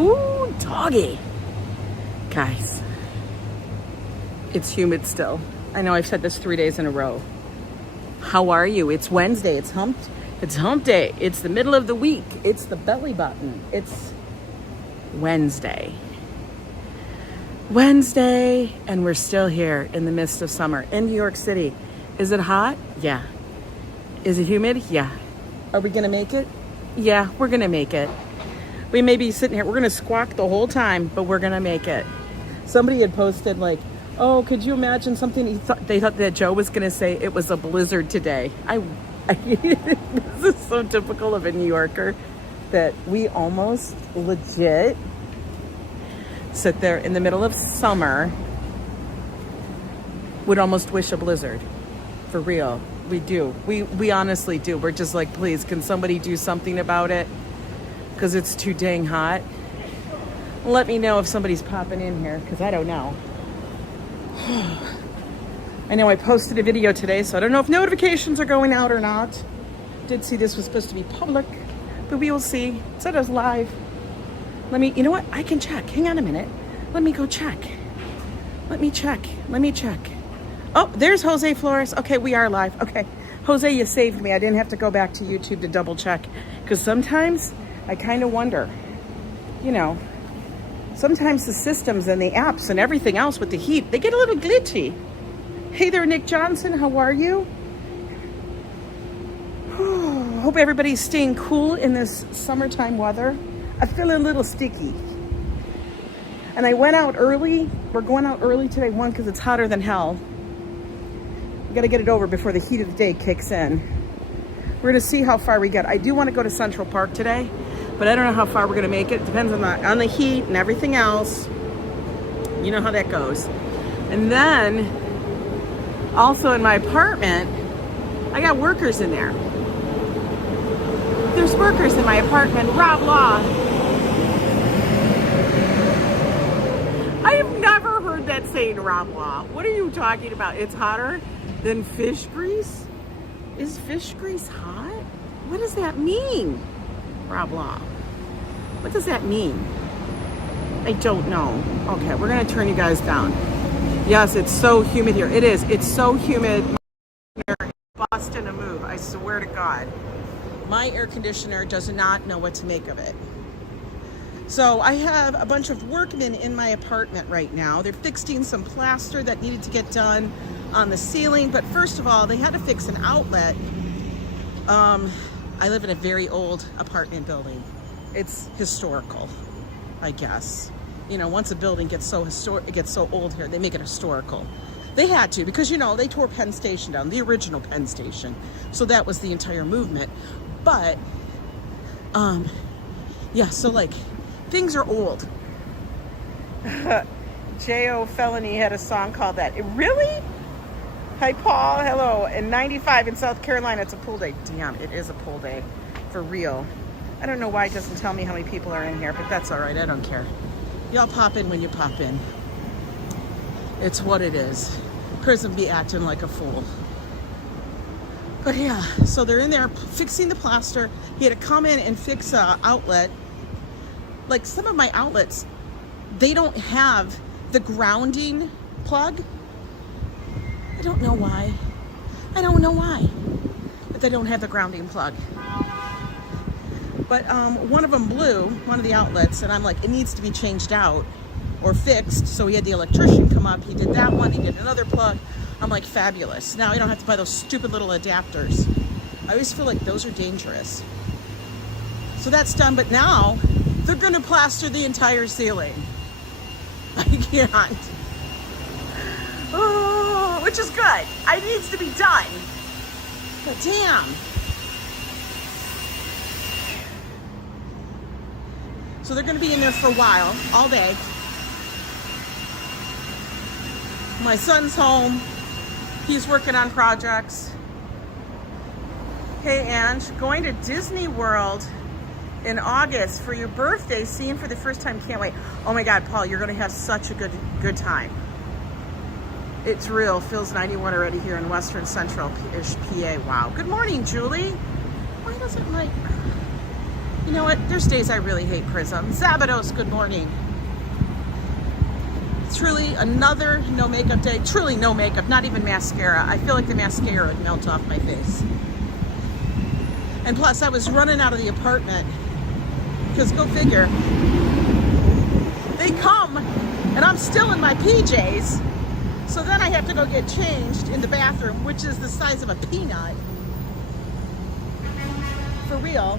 Ooh, doggy. Guys, it's humid still. I know I've said this 3 days in a row. How are you? It's Wednesday. It's hump day. It's the middle of the week. It's the belly button. It's Wednesday. And we're still here in the midst of summer in New York City. Is it hot? Yeah. Is it humid? Yeah. Are we gonna make it? Yeah, we're gonna make it. We may be sitting here, we're gonna squawk the whole time, but we're gonna make it. Somebody had posted like, oh, could you imagine something? They thought that Joe was gonna say it was a blizzard today. This is so typical of a New Yorker that we almost legit sit there in the middle of summer, would almost wish a blizzard. For real, we do. We honestly do. We're just like, please, can somebody do something about it? Because it's too dang hot. Let me know if somebody's popping in here, because I don't know. I know I posted a video today, so I don't know if notifications are going out or not. Did see this was supposed to be public, but we will see. It said it was live. You know what? I can check. Hang on a minute. Let me go check. Let me check. Oh, there's Jose Flores. Okay, we are live. Okay. Jose, you saved me. I didn't have to go back to YouTube to double check. Because sometimes I kind of wonder, sometimes the systems and the apps and everything else with the heat, they get a little glitchy. Hey there, Nick Johnson. How are you? Hope everybody's staying cool in this summertime weather. I feel a little sticky. And I went out early. We're going out early today, one, because it's hotter than hell. We got to get it over before the heat of the day kicks in. We're going to see how far we get. I do want to go to Central Park today, but I don't know how far we're going to make it. It depends on the heat and everything else. You know how that goes. And then, also in my apartment, I got workers in there. There's workers in my apartment. Rob Law. I have never heard that saying, Rob Law. What are you talking about? It's hotter than fish grease? Is fish grease hot? What does that mean, Rob Law? What does that mean? I don't know. Okay, we're gonna turn you guys down. Yes, it's so humid here. It is. It's so humid. Boston a move. I swear to God. My air conditioner does not know what to make of it. So I have a bunch of workmen in my apartment right now. They're fixing some plaster that needed to get done on the ceiling. But first of all, they had to fix an outlet. I live in a very old apartment building. It's historical, I guess. Once a building gets so it gets so old here, they make it historical. They had to, because they tore Penn Station down, the original Penn Station. So that was the entire movement. But, yeah, so like, things are old. J.O. Felony had a song called that. Really? Hi, Paul. Hello. In 95 in South Carolina, it's a pool day. Damn, it is a pool day. For real. I don't know why it doesn't tell me how many people are in here, but that's all right. I don't care. Y'all pop in when you pop in. It's what it is. Couldn't be acting like a fool. But yeah, so they're in there fixing the plaster. He had to come in and fix an outlet. Like some of my outlets, they don't have the grounding plug. I don't know why. But they don't have the grounding plug. But one of them blew, one of the outlets, and I'm like, it needs to be changed out or fixed. So he had the electrician come up. He did that one. He did another plug. I'm like, fabulous. Now I don't have to buy those stupid little adapters. I always feel like those are dangerous. So that's done, but now they're gonna plaster the entire ceiling. I can't. Oh, which is good. It needs to be done. But damn. So they're gonna be in there for a while, all day. My son's home. He's working on projects. Hey, Ange, going to Disney World in August for your birthday, seeing for the first time. Can't wait. Oh my God, Paul, you're gonna have such a good time. It's real. Feels 91 already here in Western Central-ish PA. Wow. Good morning, Julie. Why doesn't You know what? There's days I really hate Prism. Zabados, good morning. Truly another no makeup day. Truly no makeup, not even mascara. I feel like the mascara would melt off my face. And plus I was running out of the apartment because go figure. They come and I'm still in my PJs. So then I have to go get changed in the bathroom, which is the size of a peanut. For real.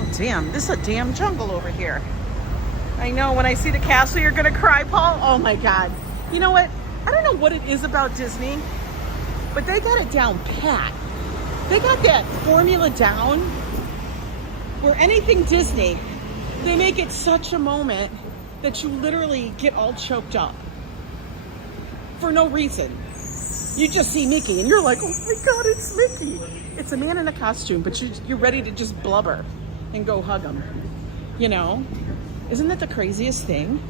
Oh damn, this is a damn jungle over here. I know, when I see the castle, you're gonna cry, Paul. Oh my God. You know what? I don't know what it is about Disney, but they got it down pat. They got that formula down where anything Disney, they make it such a moment that you literally get all choked up for no reason. You just see Mickey and you're like, oh my God, it's Mickey. It's a man in a costume, but you're ready to just blubber and go hug him, you know? Isn't that the craziest thing?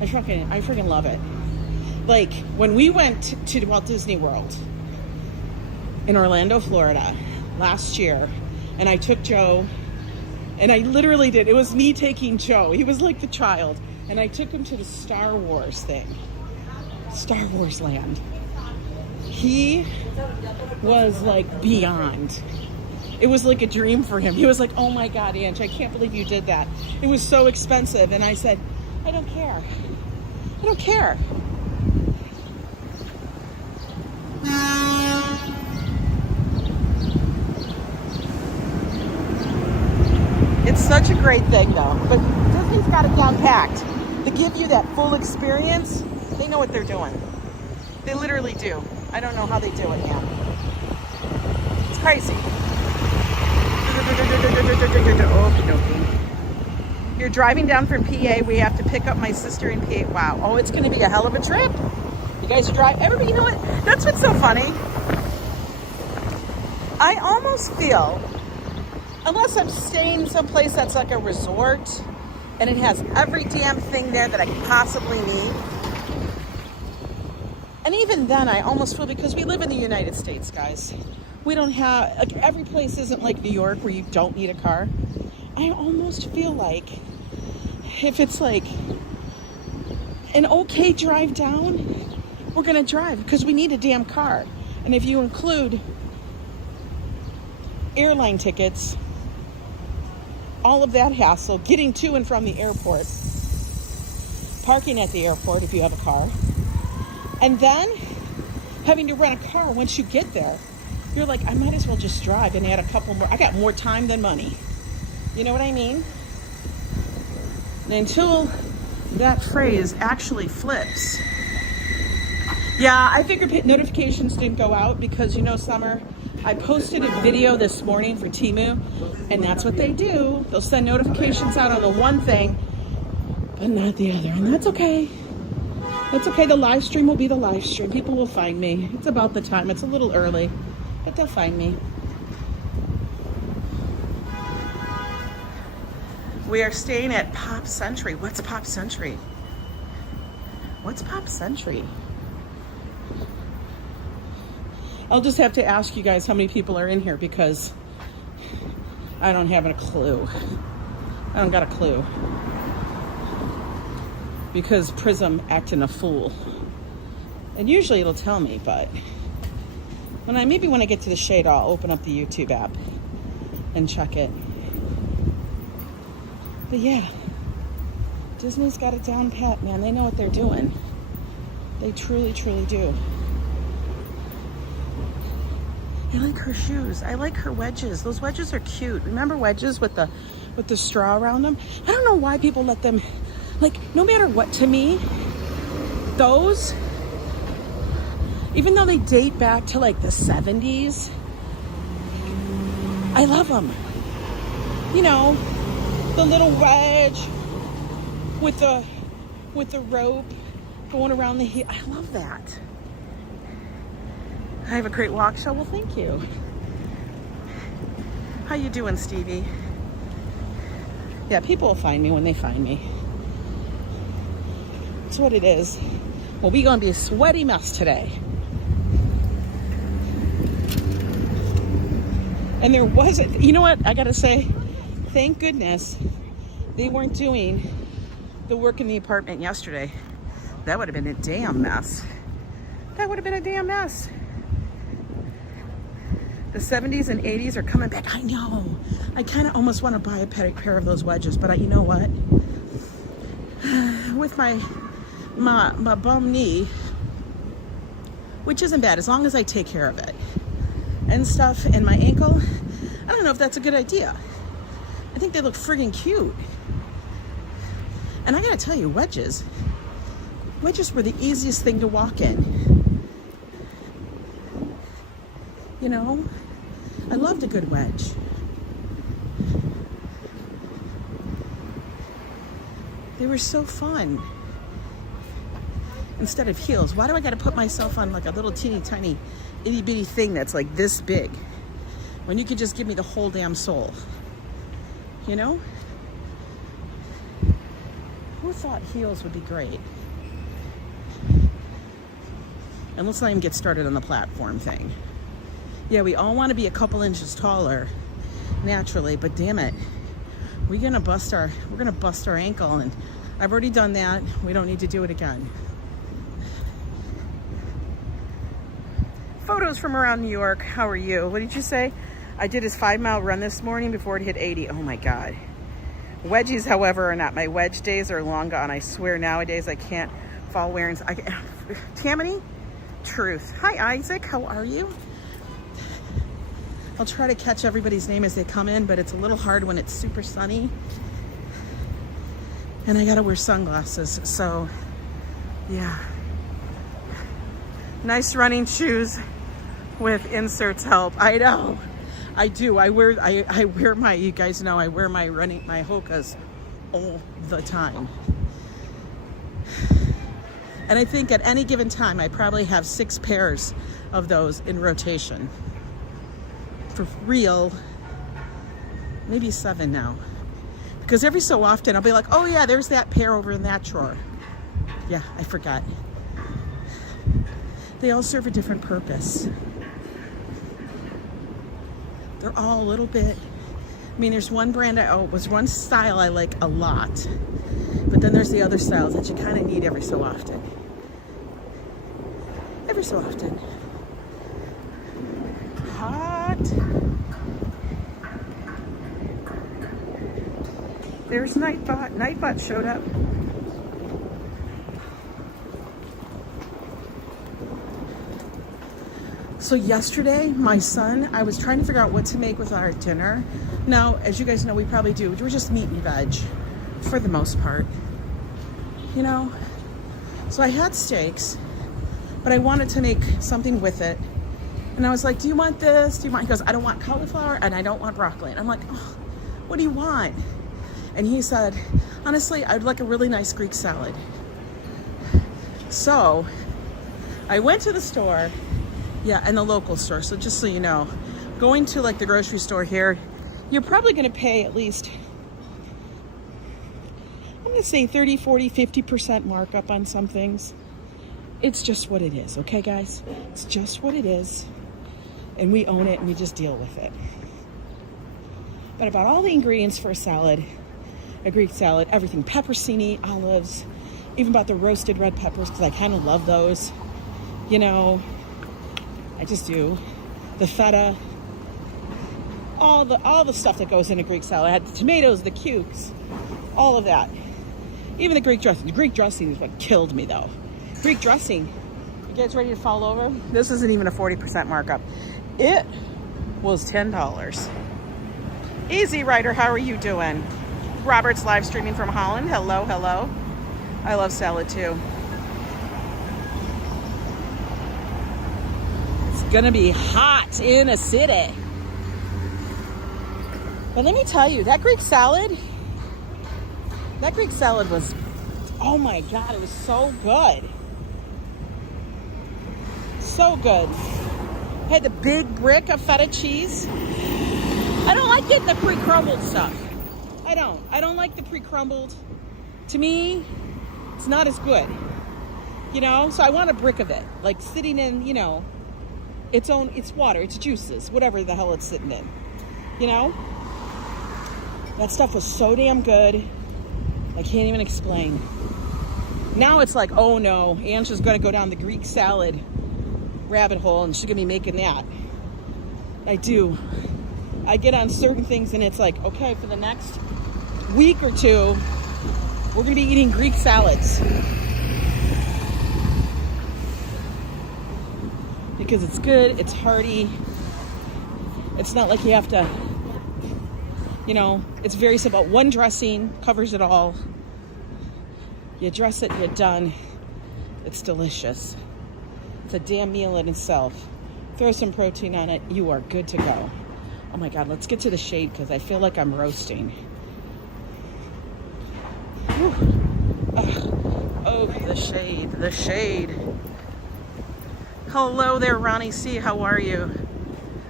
I freaking love it. Like when we went to Walt Disney World in Orlando, Florida last year, and I took Joe, and I literally did. It was me taking Joe. He was like the child. And I took him to the Star Wars thing. Star Wars land. He was like beyond. It was like a dream for him. He was like, oh my God, Ange, I can't believe you did that. It was so expensive. And I said, I don't care. I don't care. It's such a great thing though. But Disney's got it down packed. To give you that full experience, they know what they're doing. They literally do. I don't know how they do it, man. It's crazy. You're driving down from PA. We have to pick up my sister in PA. Wow. Oh, it's going to be a hell of a trip. You guys are driving. Everybody, you know what? That's what's so funny. I almost feel, unless I'm staying someplace that's like a resort and it has every damn thing there that I could possibly need. And even then, I almost feel, because we live in the United States, guys. We don't have, like, every place isn't like New York where you don't need a car. I almost feel like if it's like an okay drive down, we're gonna drive because we need a damn car. And if you include airline tickets, all of that hassle, getting to and from the airport, parking at the airport if you have a car, and then having to rent a car once you get there, you're like, I might as well just drive and add a couple more. I got more time than money. You know what I mean? And until that phrase actually flips. Yeah, I figured notifications didn't go out because, you know, Summer, I posted a video this morning for Temu, and that's what they do. They'll send notifications out on the one thing, but not the other. And that's okay. That's okay. The live stream will be the live stream. People will find me. It's about the time. It's a little early, but they'll find me. We are staying at Pop Century. What's Pop Century? What's Pop Century? I'll just have to ask you guys how many people are in here because I don't have a clue. I don't got a clue. Because Prism acting a fool. And usually it'll tell me, but maybe when I get to the shade, I'll open up the YouTube app and check it. But yeah, Disney's got it down pat, man. They know what they're doing. They truly, truly do. I like her shoes. I like her wedges. Those wedges are cute. Remember wedges with the straw around them? I don't know why people let them, like, no matter what, to me, those, even though they date back to like the 70s, I love them. You know, the little wedge with the rope going around the heel. I love that. I have a great walk show. Well, thank you. How you doing, Stevie? Yeah, people will find me when they find me. That's what it is. Well, we're gonna be a sweaty mess today. And there wasn't, you know what, I gotta say, Thank goodness they weren't doing the work in the apartment yesterday. That would have been a damn mess. That would have been a damn mess. The 70s and 80s are coming back. I know. I kind of almost want to buy a pair of those wedges, but you know what? With my bum knee, which isn't bad as long as I take care of it and stuff, and my ankle, I don't know if that's a good idea. I think they look friggin' cute. And I gotta tell you, wedges were the easiest thing to walk in. You know, I loved a good wedge. They were so fun. Instead of heels, why do I gotta put myself on like a little teeny tiny itty bitty thing that's like this big when you could just give me the whole damn sole? You know? Who thought heels would be great? And let's not even get started on the platform thing. Yeah, we all want to be a couple inches taller naturally, but damn it, we're gonna bust our ankle, and I've already done that. We don't need to do it again. Photos from around New York. How are you? What did you say? I did his 5-mile run this morning before it hit 80. Oh my God. Wedgies, however, are not. My wedge days are long gone. I swear nowadays I can't fall wearing. Tammany? Truth. Hi, Isaac. How are you? I'll try to catch everybody's name as they come in, but it's a little hard when it's super sunny. And I gotta wear sunglasses, so yeah. Nice running shoes with inserts help. I know. I do. I wear my, you guys know, I wear my Hokas all the time. And I think at any given time, I probably have 6 pairs of those in rotation. For real, maybe 7 now. Because every so often I'll be like, oh yeah, there's that pair over in that drawer. Yeah, I forgot. They all serve a different purpose. They're all a little bit, I mean, there's one brand, one style I like a lot. But then there's the other styles that you kind of need every so often. Every so often. Hot. There's Nightbot. Nightbot showed up. So yesterday, my son, I was trying to figure out what to make with our dinner. Now, as you guys know, we probably do. We're just meat and veg for the most part. You know? So I had steaks, but I wanted to make something with it. And I was like, do you want this? Do you want? He goes, I don't want cauliflower and I don't want broccoli. And I'm like, oh, what do you want? And he said, honestly, I'd like a really nice Greek salad. So I went to the store, yeah, and the local store. So just so you know, going to like the grocery store here, you're probably going to pay at least, I'm going to say 30, 40, 50% markup on some things. It's just what it is, okay, guys? It's just what it is. And we own it and we just deal with it. But about all the ingredients for a salad, a Greek salad, everything, pepperoncini, olives, even about the roasted red peppers, because I kind of love those. You know, I just do. The feta, all the stuff that goes in a Greek salad. I had the tomatoes, the cukes, all of that. Even the Greek dressing. The Greek dressing is what killed me, though. Greek dressing. You guys ready to fall over? This isn't even a 40% markup. It was $10. Easy Rider, how are you doing? Robert's live streaming from Holland. Hello, hello. I love salad too. It's gonna be hot in a city. But let me tell you, that Greek salad was, oh my God, it was so good. So good. I had the big brick of feta cheese. I don't like getting the pre-crumbled stuff. I don't like the pre-crumbled. To me, it's not as good. You know, so I want a brick of it, like sitting in, you know, it's water, it's juices, whatever the hell it's sitting in. You know? That stuff was so damn good. I can't even explain. Now it's like, oh no, Angela's gonna go down the Greek salad rabbit hole and she's gonna be making that. I do. I get on certain things and it's like, okay, for the next week or two, we're gonna be eating Greek salads. Because it's good, it's hearty. It's not like you have to, you know, it's very simple. One dressing covers it all. You dress it, you're done. It's delicious. It's a damn meal in itself. Throw some protein on it, you are good to go. Oh my God, let's get to the shade because I feel like I'm roasting. Oh, the shade, the shade. Hello there, Ronnie C. How are you?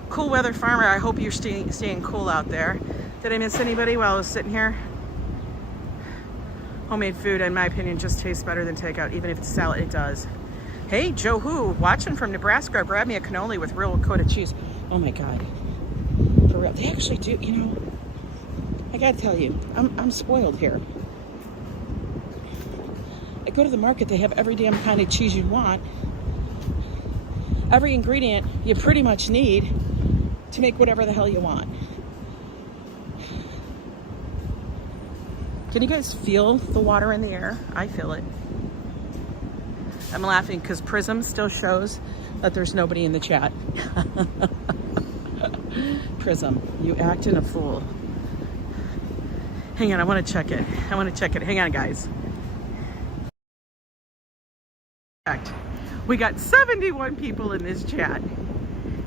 Cool weather farmer. I hope you're staying cool out there. Did I miss anybody while I was sitting here? Homemade food, in my opinion, just tastes better than takeout. Even if it's salad, it does. Hey, Joe Who, watching from Nebraska. Grab me a cannoli with real Dakota cheese. Oh my God. For real. They actually do, you know, I gotta tell you, I'm spoiled here. I go to the market, they have every damn kind of cheese you want. Every ingredient you pretty much need to make whatever the hell you want. Can you guys feel the water in the air? I feel it. I'm laughing because Prism still shows that there's nobody in the chat. Prism, you acting a fool. Hang on, I want to check it. Hang on, guys. We got 71 people in this chat.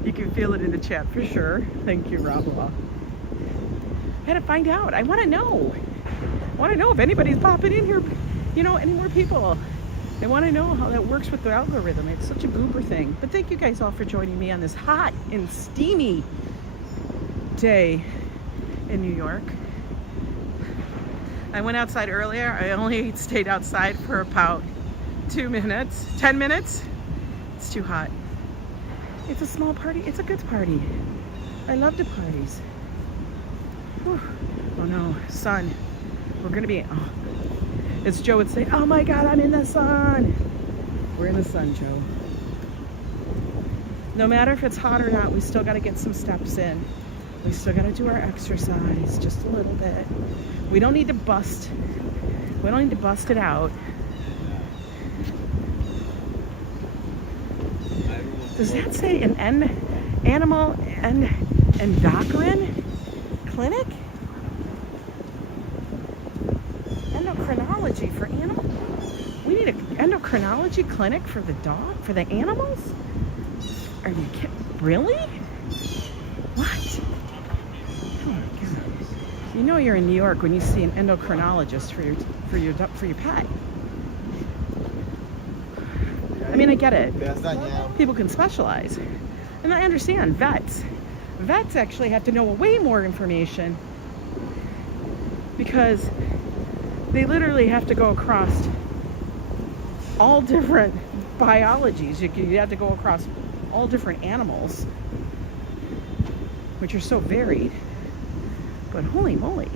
You can feel it in the chat for sure. Thank you, Rabla. I had to find out. I want to know. If anybody's popping in here, you know, any more people. I want to know how that works with the algorithm. It's such a goober thing. But thank you guys all for joining me on this hot and steamy day in New York. I went outside earlier. I only stayed outside for about 10 minutes. It's too hot. It's a small party. It's a good party. I love the parties. Whew. Oh no, sun. We're gonna be, as Joe would say, oh my God, I'm in the sun. We're in the sun, Joe. No matter if it's hot or not, we still gotta get some steps in. We still gotta do our exercise just a little bit. We don't need to bust it out. Does that say an animal endocrine clinic? Endocrinology for animals? We need an endocrinology clinic for the dog, for the animals? Are you kidding? Really? What? Oh my God. You know you're in New York when you see an endocrinologist for your pet. I mean, I get it. People can specialize. And I understand vets. Vets actually have to know way more information because they literally have to go across all different biologies. You have to go across all different animals, which are so varied. But holy moly,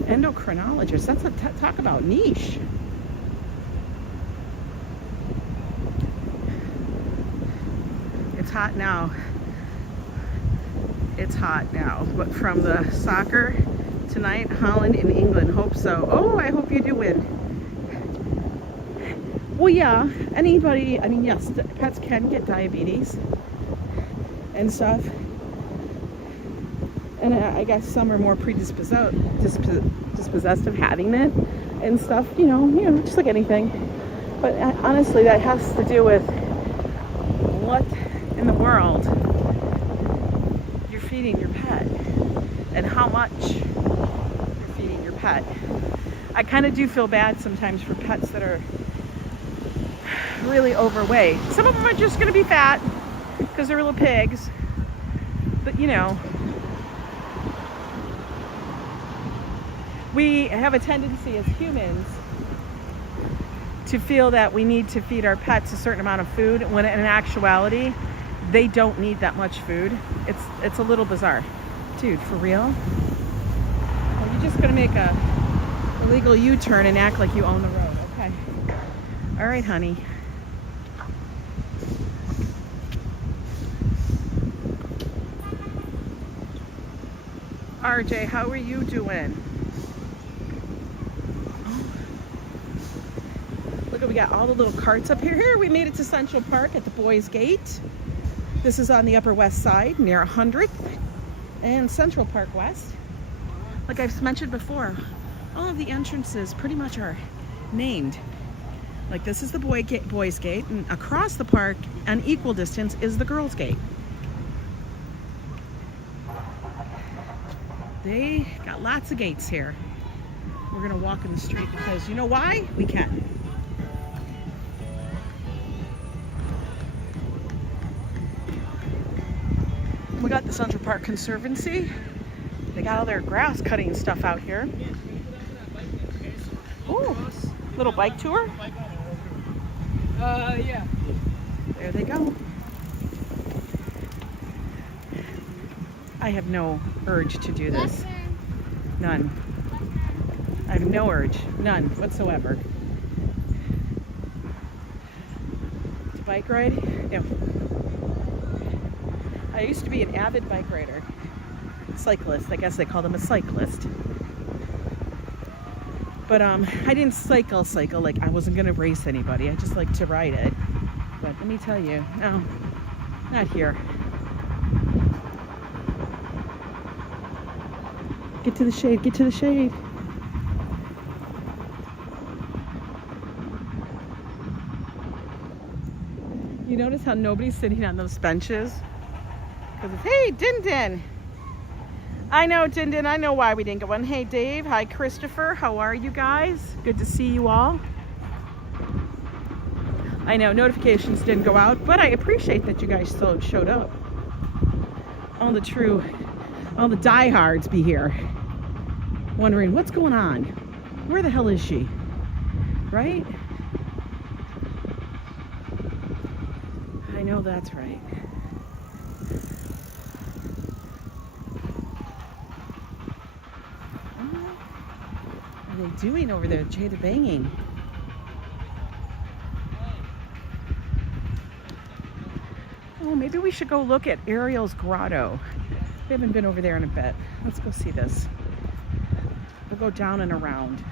endocrinologist, that's a talk about niche. It's hot now. It's hot now. But from the soccer tonight, Holland and England, hope so. Oh, I hope you do win. Well, yeah, anybody, I mean, yes, pets can get diabetes and stuff. And I guess some are more dispossessed of having it and stuff, you know, just like anything. But honestly, that has to do with what in the world you're feeding your pet and how much you're feeding your pet. I kind of do feel bad sometimes for pets that are really overweight. Some of them are just going to be fat because they're little pigs, but you know, we have a tendency as humans to feel that we need to feed our pets a certain amount of food when in actuality they don't need that much food. It's a little bizarre. Dude, for real? Are just gonna make a illegal U-turn and act like you own the road. Okay. All right, honey. RJ, how are you doing? Look, we got all the little carts up here. Here, we made it to Central Park at the Boys Gate. This is on the Upper West Side near 100th and Central Park West. Like I've mentioned before, all of the entrances pretty much are named. Like this is the Boys Gate, and across the park, an equal distance, is the Girls Gate. They got lots of gates here. We're gonna walk in the street because you know why? We can. We got the Central Park Conservancy. They got all their grass cutting stuff out here. Ooh, little bike tour. Yeah. There they go. I have no urge to do this. None. I have no urge. None whatsoever. To bike ride? No. I used to be an avid bike rider. Cyclist. I guess they call them a cyclist. But I didn't cycle like I wasn't gonna race anybody. I just like to ride it. But let me tell you, no, not here. Get to the shade, get to the shade. You notice how nobody's sitting on those benches? Because it's, hey, Din Din. I know, Din Din, I know why we didn't get one. Hey, Dave. Hi, Christopher. How are you guys? Good to see you all. I know notifications didn't go out, but I appreciate that you guys still showed up. All the diehards be here. Wondering, what's going on? Where the hell is she? Right? I know that's right. What are they doing over there? Jada banging. Oh, maybe we should go look at Ariel's grotto. We haven't been over there in a bit. Let's go see this. We'll go down and around.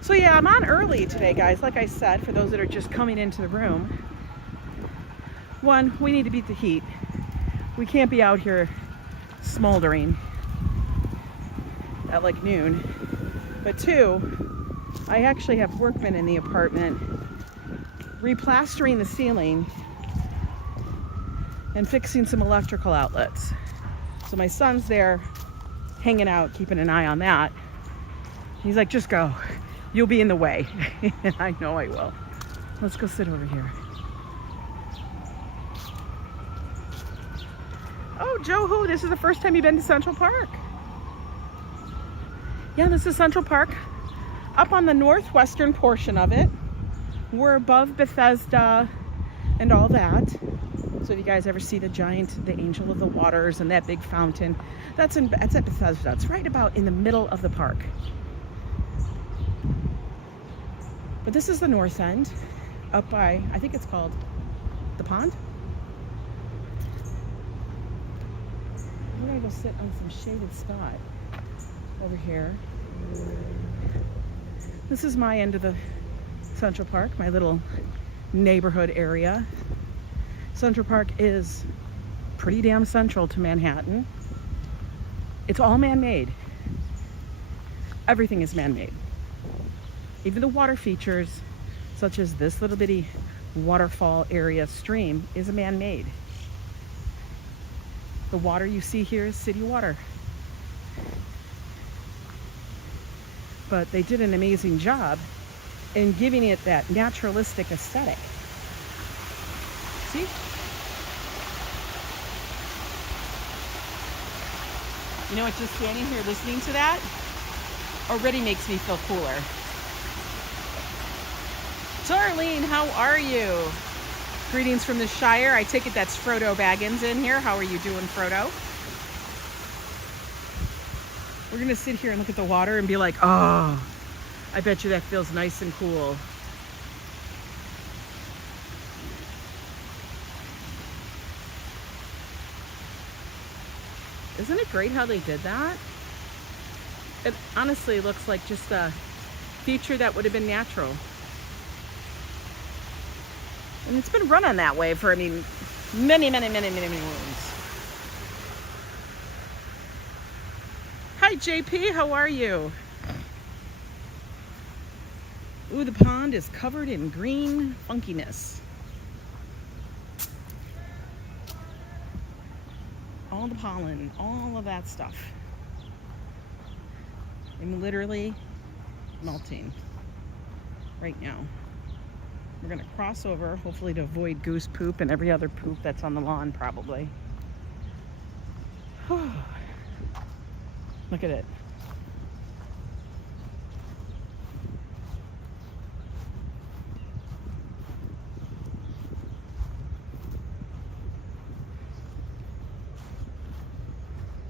So yeah, I'm on early today, guys. Like I said, for those that are just coming into the room. One, we need to beat the heat. We can't be out here smoldering at like noon. But two, I actually have workmen in the apartment replastering the ceiling and fixing some electrical outlets. So my son's there hanging out, keeping an eye on that. He's like, just go. You'll be in the way. And I know I will. Let's go sit over here. Oh, Joe Who, this is the first time you've been to Central Park. Yeah, this is Central Park. Up on the northwestern portion of it. We're above Bethesda and all that. So if you guys ever see the Angel of the Waters and that big fountain, that's at Bethesda. It's right about in the middle of the park. But this is the north end, up by, I think it's called the pond. We're gonna go sit on some shaded spot over here. This is my end of the Central Park, my little neighborhood area. Central Park is pretty damn central to Manhattan. It's all man-made. Everything is man-made. Even the water features, such as this little bitty waterfall area stream, is a man-made. The water you see here is city water. But they did an amazing job in giving it that naturalistic aesthetic. See? You know what, just standing here listening to that already makes me feel cooler. Darlene, how are you? Greetings from the Shire. I take it that's Frodo Baggins in here. How are you doing, Frodo? We're gonna sit here and look at the water and be like, oh, I bet you that feels nice and cool. Isn't it great how they did that? It honestly looks like just a feature that would have been natural. And it's been running that way for, I mean, many moons. Hi, JP, how are you? Ooh, the pond is covered in green funkiness. All the pollen, all of that stuff. I'm literally melting right now. We're gonna cross over, hopefully to avoid goose poop and every other poop that's on the lawn, probably. Look at it.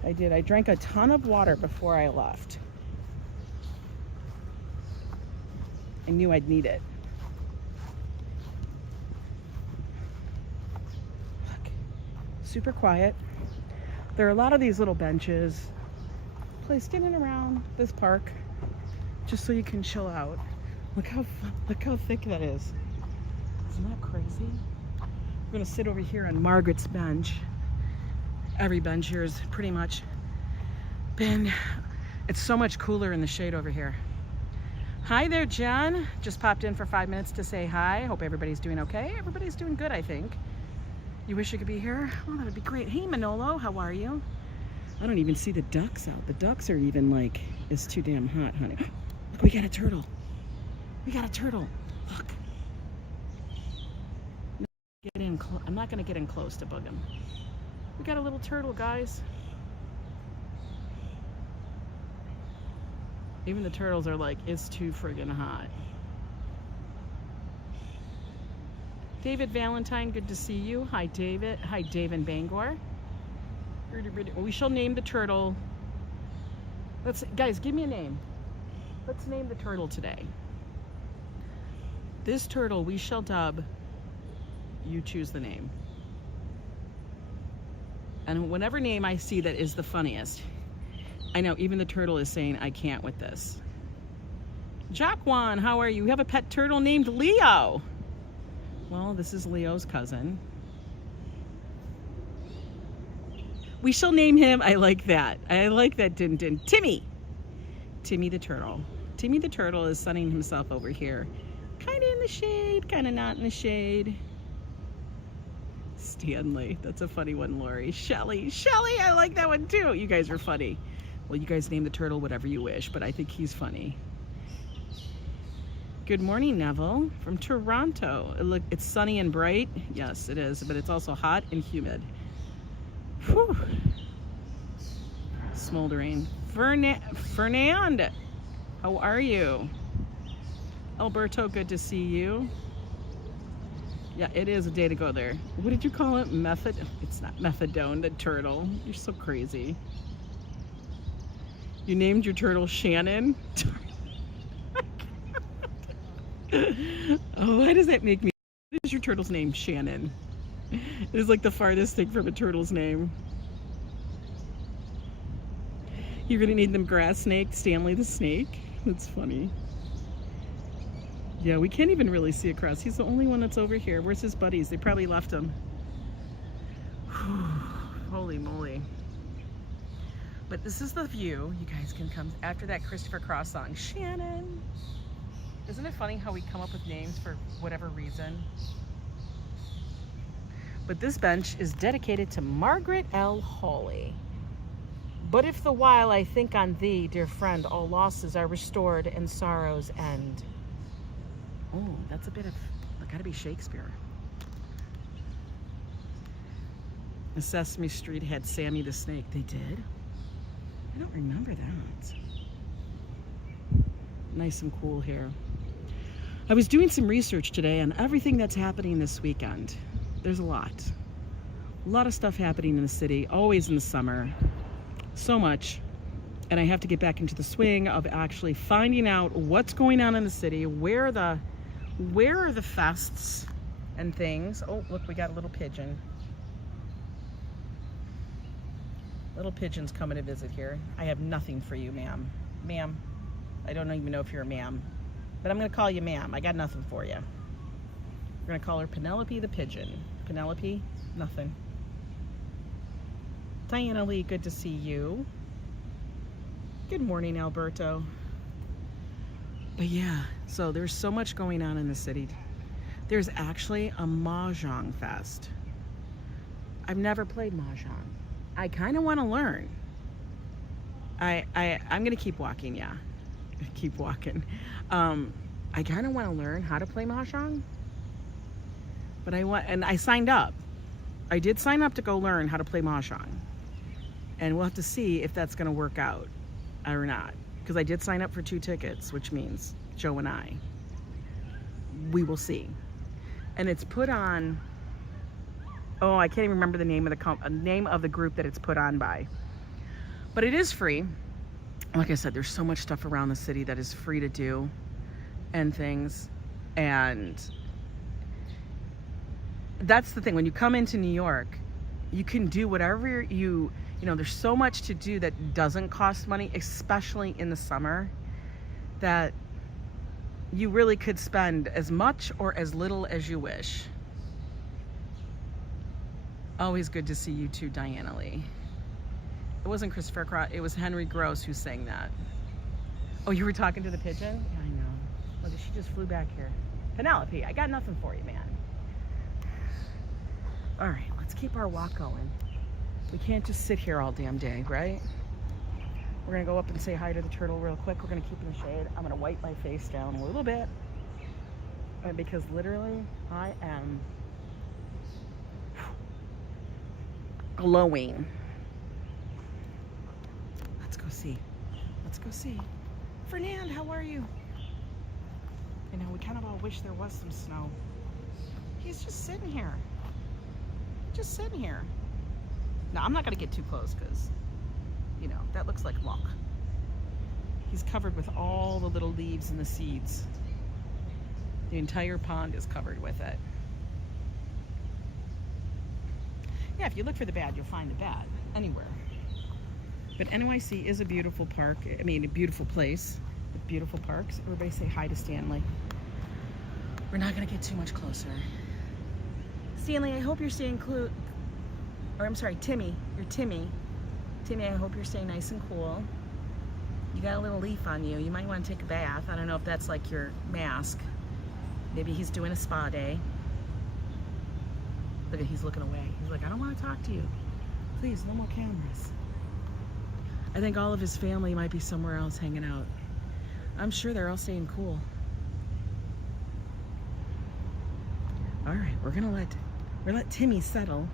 I did. I drank a ton of water before I left. I knew I'd need it. Look, super quiet. There are a lot of these little benches placed in and around this park, just so you can chill out. Look how thick that is. Isn't that crazy? We're gonna sit over here on Margaret's bench. Every bench here is pretty much been, it's so much cooler in the shade over here. Hi there, Jen. Just popped in for 5 minutes to say hi. Hope everybody's doing okay. Everybody's doing good, I think. You wish you could be here? Oh, that would be great. Hey, Manolo, how are you? I don't even see the ducks out. The ducks are even like, it's too damn hot, honey. Look, we got a turtle. We got a turtle. Look. I'm not gonna get in close to bug him. We got a little turtle, guys. Even the turtles are like, it's too friggin' hot. David Valentine, good to see you. Hi, David. Hi, Dave in Bangor. We shall name the turtle. Guys, give me a name. Let's name the turtle today. This turtle we shall dub, you choose the name. And whatever name I see that is the funniest, I know even the turtle is saying, I can't with this. Jaquan, how are you? You have a pet turtle named Leo. Well, this is Leo's cousin. We shall name him, I like that. I like that, din din. Timmy. Timmy the turtle. Timmy the turtle is sunning himself over here. Kind of in the shade, kind of not in the shade. Stanley, that's a funny one, Lori. Shelly, I like that one too. You guys are funny. Well, you guys name the turtle whatever you wish, but I think he's funny. Good morning, Neville, from Toronto. Look, it's sunny and bright. Yes, it is, but it's also hot and humid. Whew. Smoldering. Fernand, how are you? Alberto, good to see you. Yeah, it is a day to go there. What did you call it? It's not methadone, the turtle. You're so crazy. You named your turtle Shannon? Oh, why does that make me? What is your turtle's name? Shannon. It is like the farthest thing from a turtle's name. You're gonna need them grass snake, Stanley the snake. That's funny. Yeah, we can't even really see across. He's the only one that's over here. Where's his buddies? They probably left him. Holy moly. But this is the view. You guys can come after that Christopher Cross song. Shannon. Isn't it funny how we come up with names for whatever reason? But this bench is dedicated to Margaret L. Hawley. But if the while I think on thee, dear friend, all losses are restored and sorrows end. Oh, that's a bit of, gotta be Shakespeare. The Sesame Street had Sammy the Snake. They did? I don't remember that. Nice and cool here. I was doing some research today on everything that's happening this weekend. There's a lot of stuff happening in the city, always in the summer. So much. And I have to get back into the swing of actually finding out what's going on in the city, where are the fests and things. Oh, look, we got a little pigeon. Little pigeon's coming to visit here. I have nothing for you, ma'am. Ma'am, I don't even know if you're a ma'am, but I'm gonna call you ma'am. I got nothing for you. We're gonna call her Penelope the pigeon. Penelope, nothing. Diana Lee, good to see you. Good morning, Alberto. But yeah, so there's so much going on in the city. There's actually a Mahjong fest. I've never played Mahjong. I kind of want to learn. I'm gonna keep walking, yeah. Keep walking. I kind of want to learn how to play Mahjong. But I signed up. I did sign up to go learn how to play Mahjong. And we'll have to see if that's gonna work out or not. Because I did sign up for 2 tickets, which means Joe and I. We will see. And it's put on, oh, I can't even remember the name of the group that it's put on by. But it is free. Like I said, there's so much stuff around the city that is free to do and things. And that's the thing. When you come into New York, you can do whatever you know, there's so much to do that doesn't cost money, especially in the summer, that you really could spend as much or as little as you wish. Always good to see you too, Diana Lee. It wasn't Christopher Cross, it was Henry Gross who sang that. Oh, you were talking to the pigeon? Yeah, I know. Look, she just flew back here. Penelope, I got nothing for you, man. All right, let's keep our walk going. We can't just sit here all damn day, right? We're gonna go up and say hi to the turtle real quick. We're gonna keep in the shade. I'm gonna wipe my face down a little bit because literally I am glowing. Let's go see. Let's go see. Fernand, how are you? I know, we kind of all wish there was some snow. He's just sitting here. Just sitting here. Now, I'm not going to get too close because, you know, that looks like muck. He's covered with all the little leaves and the seeds. The entire pond is covered with it. Yeah, if you look for the bad, you'll find the bad anywhere. But NYC is a beautiful park. I mean, a beautiful place with beautiful parks. Everybody say hi to Stanley. We're not going to get too much closer. Stanley, I hope you're staying Timmy. You're Timmy. Timmy, I hope you're staying nice and cool. You got a little leaf on you. You might want to take a bath. I don't know if that's like your mask. Maybe he's doing a spa day. Look at, he's looking away. He's like, I don't want to talk to you. Please, no more cameras. I think all of his family might be somewhere else hanging out. I'm sure they're all staying cool. All right, we're gonna let Timmy settle.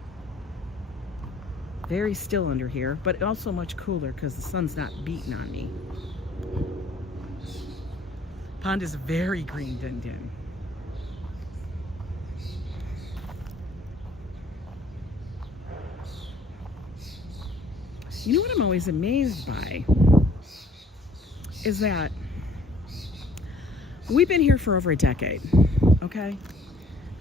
Very still under here, but also much cooler because the sun's not beating on me. Pond is very green din. You know what I'm always amazed by is that we've been here for over a decade, okay?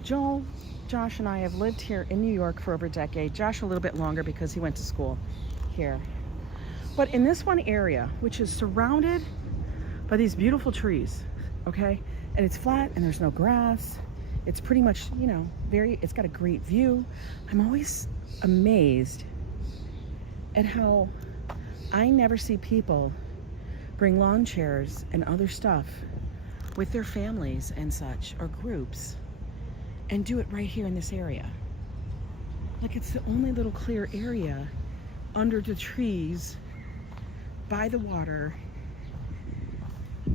Joel, Josh, and I have lived here in New York for over a decade. Josh a little bit longer because he went to school here. But in this one area, which is surrounded by these beautiful trees, okay? And it's flat and there's no grass. It's pretty much, you know, it's got a great view. I'm always amazed at how I never see people bring lawn chairs and other stuff with their families and such, or groups, and do it right here in this area. Like, it's the only little clear area under the trees, by the water,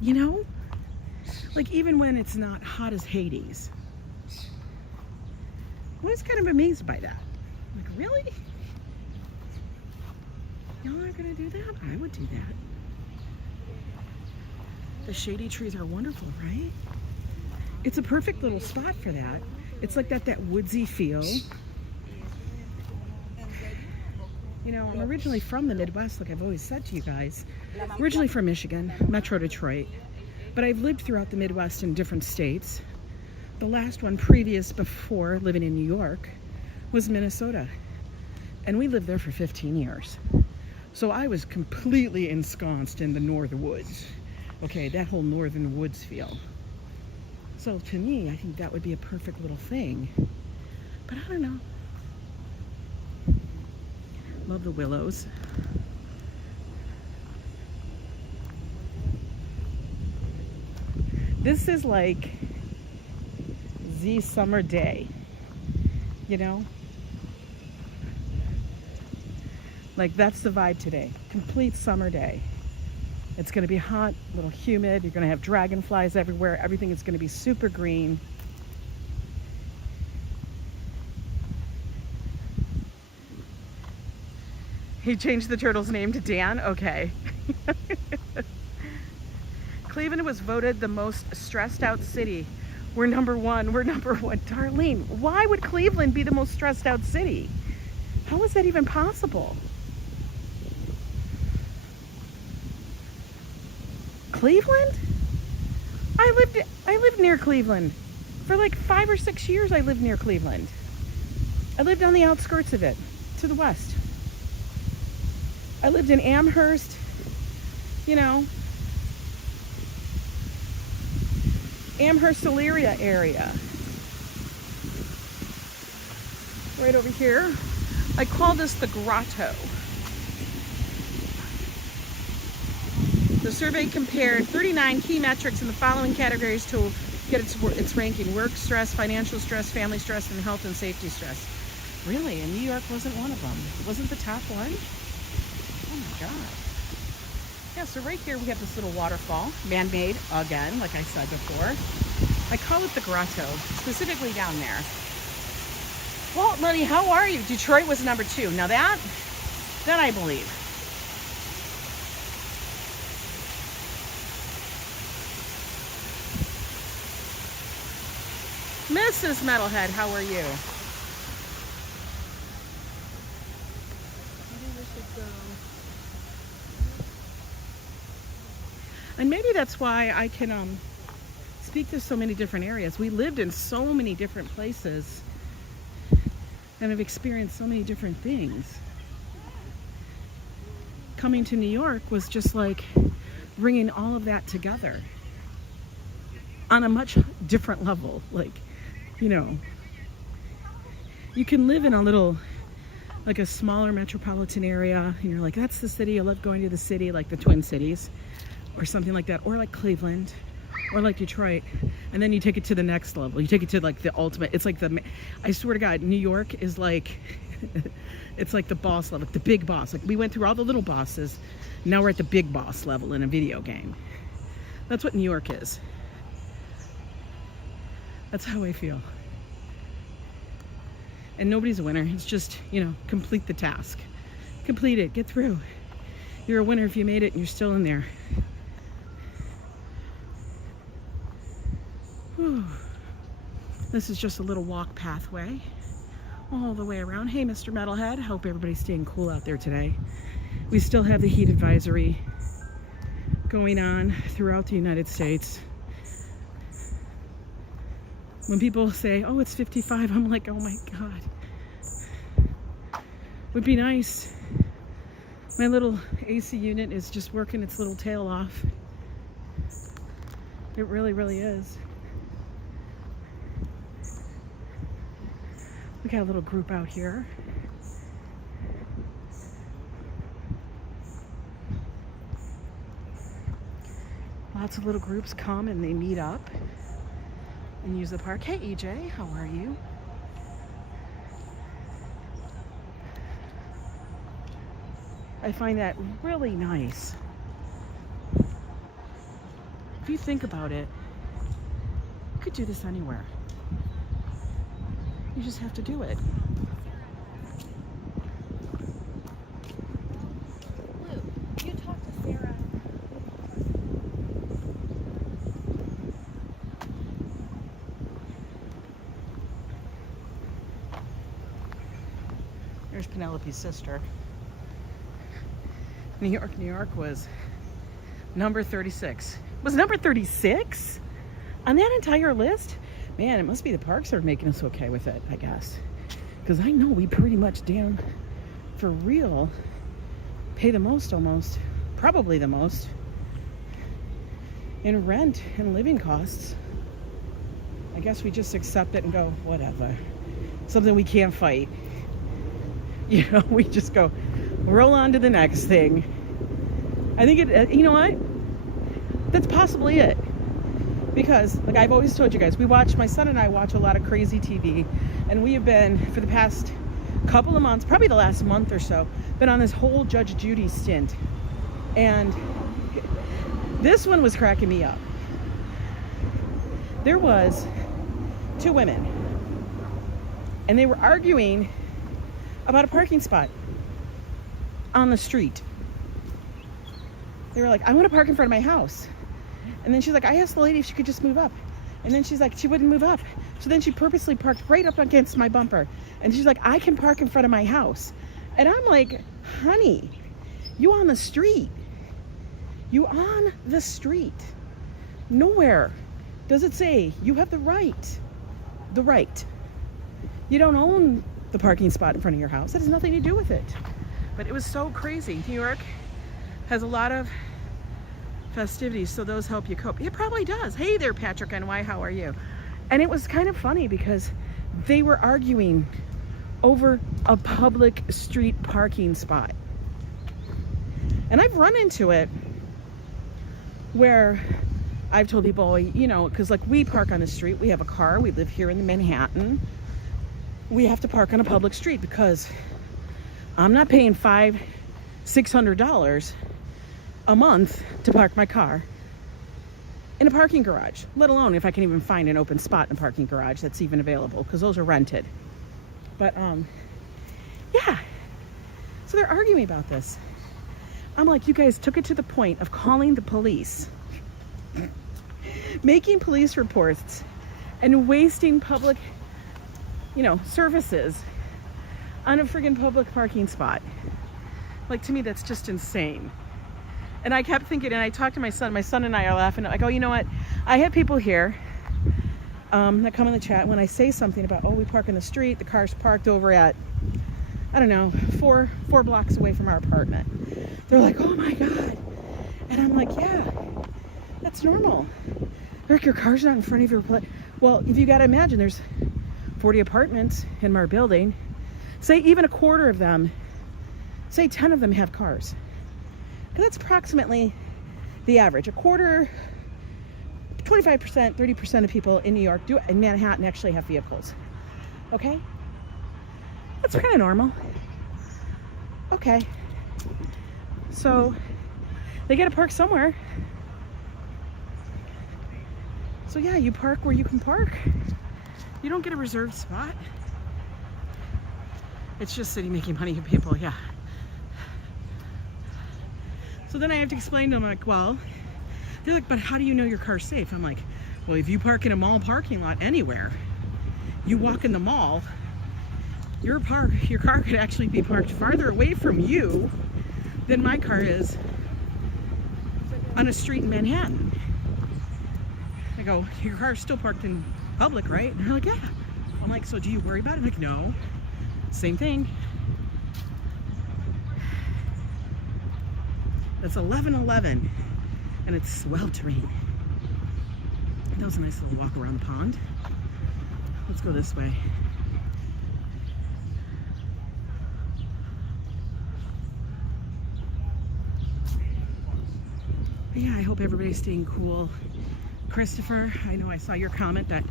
you know? Like, even when it's not hot as Hades. I was kind of amazed by that. Like, really? Y'all aren't gonna do that? I would do that. The shady trees are wonderful, right? It's a perfect little spot for that. It's like that woodsy feel. You know, I'm originally from the Midwest, like I've always said to you guys. Originally from Michigan, Metro Detroit, but I've lived throughout the Midwest in different states. The last one previous before living in New York was Minnesota, and we lived there for 15 years. So I was completely ensconced in the northern woods. Okay, that whole northern woods feel. So to me, I think that would be a perfect little thing. But I don't know. Love the willows. This is like the summer day, you know? Like that's the vibe today. Complete summer day. It's gonna be hot, a little humid. You're gonna have dragonflies everywhere. Everything is gonna be super green. He changed the turtle's name to Dan? Okay. Cleveland was voted the most stressed out city. We're number one. We're number one. Darlene, why would Cleveland be the most stressed out city? How is that even possible? Cleveland? I lived near Cleveland. For like 5 or 6 years I lived near Cleveland. I lived on the outskirts of it, to the west. I lived in Amherst, you know, Amherst, Elyria area. Right over here. I call this the grotto. The survey compared 39 key metrics in the following categories to get its ranking: work stress, financial stress, family stress, and health and safety stress. Really? And New York wasn't one of them? Wasn't the top one? Oh my God. Yeah, so right here we have this little waterfall, man-made again, like I said before. I call it the grotto, specifically down there. Well, Lenny, how are you? Detroit was number 2. Now that I believe. Mrs. Metalhead, how are you? And maybe that's why I can speak to so many different areas. We lived in so many different places and have experienced so many different things. Coming to New York was just like bringing all of that together on a much different level. Like, you know, you can live in a little, like a smaller metropolitan area and you're like, that's the city, I love going to the city, like the Twin Cities or something like that, or like Cleveland or like Detroit, and then you take it to the next level. You take it to like the ultimate. It's like I swear to God, New York is like it's like the boss level, like the big boss. Like we went through all the little bosses, now we're at the big boss level in a video game. That's what New York is. That's how I feel. And nobody's a winner. It's just, you know, complete the task. Complete it. Get through. You're a winner if you made it and you're still in there. Whew. This is just a little walk pathway all the way around. Hey, Mr. Metalhead. Hope everybody's staying cool out there today. We still have the heat advisory going on throughout the United States. When people say, oh, it's 55, I'm like, oh my God. Would be nice. My little AC unit is just working its little tail off. It really, really is. We got a little group out here. Lots of little groups come and they meet up and use the park. Hey EJ, how are you? I find that really nice. If you think about it, you could do this anywhere. You just have to do it. Lou, you talk to Sarah. There's Penelope's sister. New York was number 36. Was number 36 on that entire list? Man, it must be the parks that are making us okay with it, I guess. Because I know we pretty much damn for real pay the most almost, probably the most, in rent and living costs. I guess we just accept it and go, whatever. Something we can't fight. You know, we just go, roll on to the next thing. I think it, you know what? That's possibly it. Because, like I've always told you guys, my son and I watch a lot of crazy TV. And we have been, for the past couple of months, probably the last month or so, been on this whole Judge Judy stint. And this one was cracking me up. There was 2 women. And they were arguing about a parking spot on the street. They were like, I want to park in front of my house. And then she's like, I asked the lady if she could just move up. And then she's like, she wouldn't move up. So then she purposely parked right up against my bumper. And she's like, I can park in front of my house. And I'm like, honey, you on the street. You on the street. Nowhere does it say you have the right. The right. You don't own the parking spot in front of your house. That has nothing to do with it. But it was so crazy. New York has a lot of festivities, so those help you cope. It probably does. Hey there, Patrick NY, how are you? And it was kind of funny because they were arguing over a public street parking spot. And I've run into it where I've told people, you know, because like we park on the street, we have a car, we live here in Manhattan. We have to park on a public street because I'm not paying $500-600 a month to park my car in a parking garage, let alone if I can even find an open spot in a parking garage that's even available, because those are rented. But yeah, so they're arguing about this. I'm like, you guys took it to the point of calling the police, making police reports, and wasting public, you know, services on a friggin' public parking spot. Like, to me, that's just insane. And I kept thinking, and I talked to my son and I are laughing. I go, you know what? I have people here that come in the chat when I say something about, oh, we park in the street, the car's parked over at, I don't know, four blocks away from our apartment. They're like, oh my God. And I'm like, yeah, that's normal. Erick, your car's not in front of your place. Well, if you got to imagine, there's 40 apartments in our building. Say even a quarter of them, say 10 of them have cars. And that's approximately the average. A quarter, 25%, 30% of people in New York in Manhattan actually have vehicles. Okay? That's kind of normal. Okay. So they got to park somewhere. So yeah, you park where you can park. You don't get a reserved spot. It's just city making money for people, yeah. So then I have to explain to them, like, well, they're like, but how do you know your car's safe? I'm like, well, if you park in a mall parking lot anywhere, you walk in the mall, your car could actually be parked farther away from you than my car is on a street in Manhattan. I go, your car's still parked in public, right? And they're like, yeah. I'm like, so do you worry about it? I'm like, no. Same thing. It's 11:11 and it's sweltering. That was a nice little walk around the pond. Let's go this way. But yeah, I hope everybody's staying cool. Christopher, I know I saw your comment that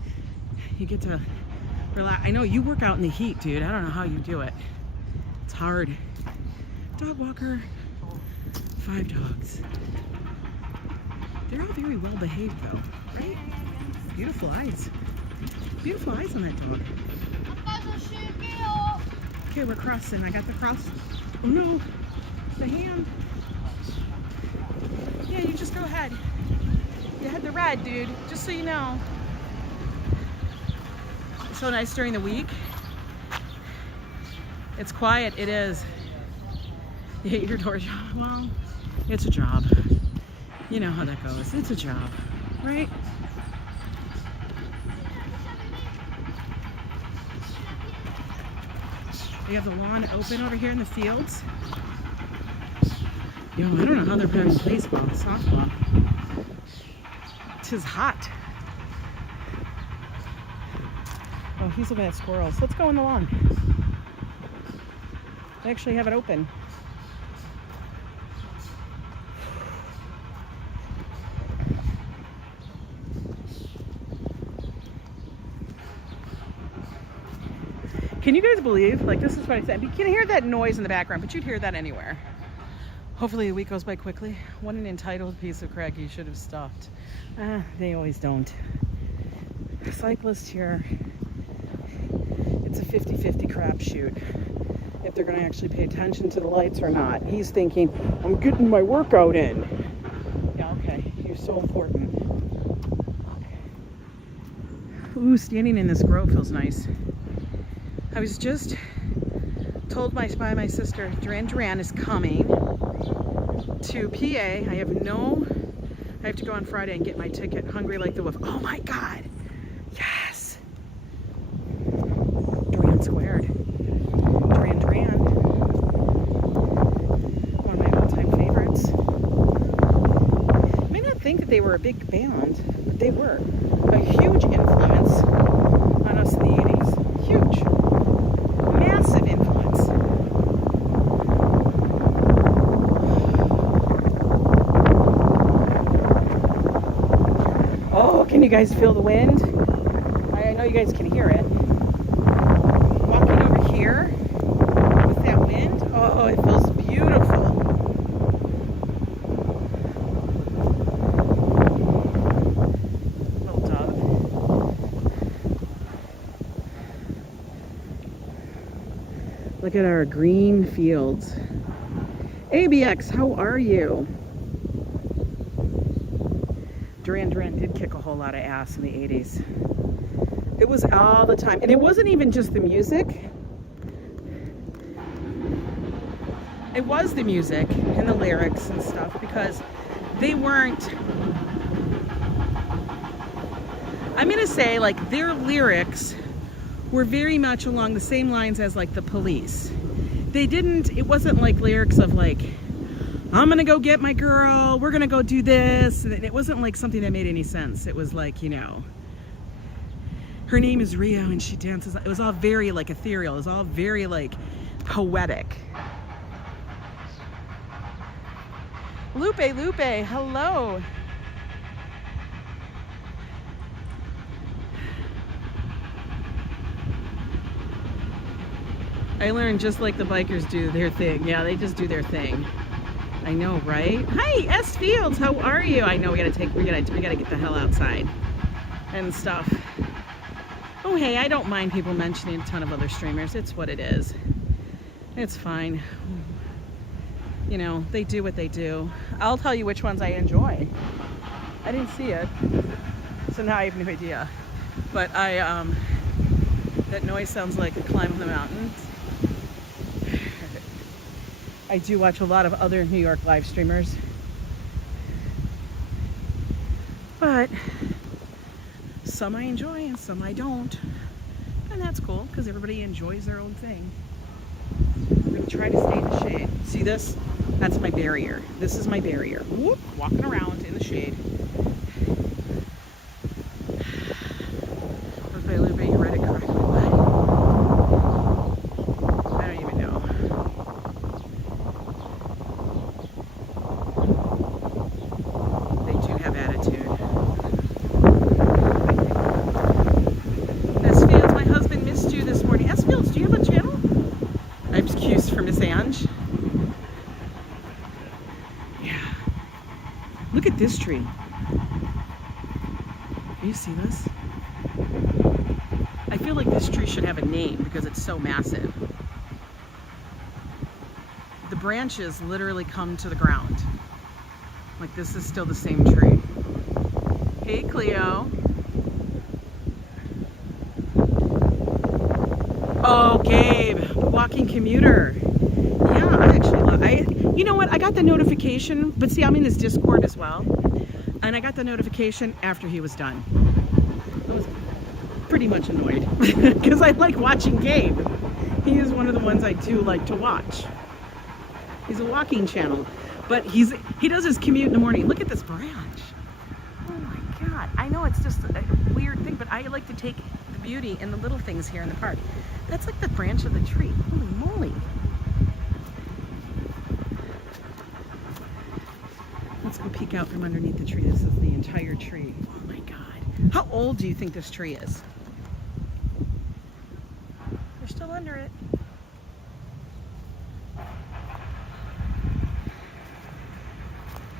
you get to relax. I know you work out in the heat, dude. I don't know how you do it. It's hard. Dog walker. 5 dogs. They're all very well behaved though, right? Beautiful eyes. Beautiful eyes on that dog. Okay, we're crossing. I got the cross. Oh no, the hand. Yeah, you just go ahead. You had the red, dude, just so you know. It's so nice during the week. It's quiet, it is. You hate your door job? Well, it's a job. You know how that goes. It's a job, right? We have the lawn open over here in the fields. Yo, I don't know how they're playing baseball, softball. Tis hot. Oh, he's looking at squirrels. Let's go on the lawn. They actually have it open. Can you guys believe, like, this is what I said, you can hear that noise in the background, but you'd hear that anywhere. Hopefully the week goes by quickly. What an entitled piece of crap. You should have stopped. They always don't. Cyclist here. It's a 50-50 crapshoot. If they're going to actually pay attention to the lights or not. He's thinking, I'm getting my workout in. Yeah, okay. You're so important. Ooh, standing in this grove feels nice. I was just told by my sister, Duran is coming to PA. I have to go on Friday and get my ticket. Hungry like the wolf. Oh my God. Yes. Duran squared. Duran. One of my all-time favorites. You may not think that they were a big band, but they were. A huge influence on us in the 80s. Huge. Massive influence. Oh, can you guys feel the wind? I know you guys can hear it. Walking over here with that wind, oh, it feels beautiful. Little dove. Look at our green fields. ABX, how are you? Duran did kick a whole lot of ass in the 80s. It was all the time. And it wasn't even just the music. It was the music and the lyrics and stuff, because they weren't, I'm going to say, like, their lyrics were very much along the same lines as, like, the Police. It wasn't like lyrics of, like, I'm gonna go get my girl, we're gonna go do this. And it wasn't like something that made any sense. It was like, you know, her name is Rio and she dances. It was all very, like, ethereal. It was all very, like, poetic. Lupe, hello. I learned just like the bikers do their thing. Yeah, they just do their thing. I know, right? Hi, S Fields, how are you? I know we gotta get the hell outside and stuff. Oh, hey, I don't mind people mentioning a ton of other streamers. It's what it is. It's fine. You know, they do what they do. I'll tell you which ones I enjoy. I didn't see it, so now I have no idea. But that noise sounds like a climb of the mountains. I do watch a lot of other New York live streamers, but some I enjoy and some I don't, and that's cool because everybody enjoys their own thing. I'm gonna try to stay in the shade. See this? That's my barrier. This is my barrier. Whoop, walking around in the shade. Lupe, you ready to crack my butt? I don't even know. They do have attitude. S Fields, my husband missed you this morning. S Fields, do you have a channel? I'm excused for Miss Ange. Yeah. Look at this tree. Do you see this? I feel like this tree should have a name because it's so massive. The branches literally come to the ground. Like, this is still the same tree. Hey, Cleo. Oh, Gabe, walking commuter. Yeah, I actually love. You know what? I got the notification, but see, I'm in this Discord as well. And I got the notification after he was done. I was pretty much annoyed because I like watching Gabe. He is one of the ones I do like to watch. He's a walking channel, but he does his commute in the morning. Look at this branch. Oh my God. I know it's just a weird thing, but I like to take the beauty in the little things here in the park. That's like the branch of the tree. Holy moly. Let's go peek out from underneath the tree. This is the entire tree. Oh my God. How old do you think this tree is? They're still under it.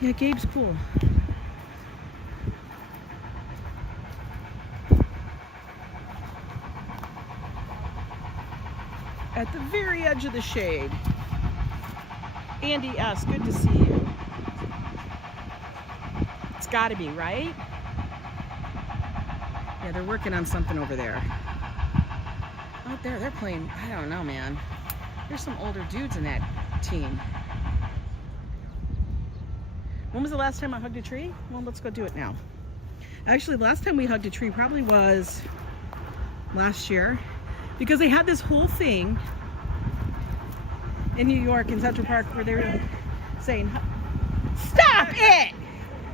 Yeah, Gabe's cool. At the very edge of the shade. Andy S., good to see you. It's gotta be, right? Yeah, they're working on something over there. Out there, they're playing, I don't know, man. There's some older dudes in that team. When was the last time I hugged a tree? Well, let's go do it now. Actually, last time we hugged a tree probably was last year, because they had this whole thing in New York in Central Park where they were saying, "Stop it!"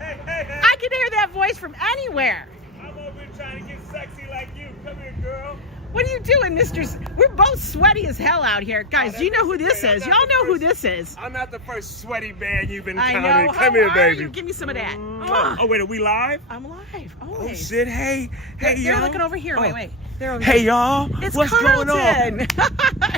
I can hear that voice from anywhere. I'm over here trying to get sexy like you. Come here, girl. What are you doing, We're both sweaty as hell out here. Guys, do you know who this is? Y'all know who this is. I'm not the first sweaty man you've been I counting. know. Come here, How are baby. you? Give me some of that. Oh, wait, are we live? I'm live. Oh, Always. shit. Hey, They're y'all. looking over here. Oh. Wait. They're over Hey, here. y'all. It's What's Carlton. going on? This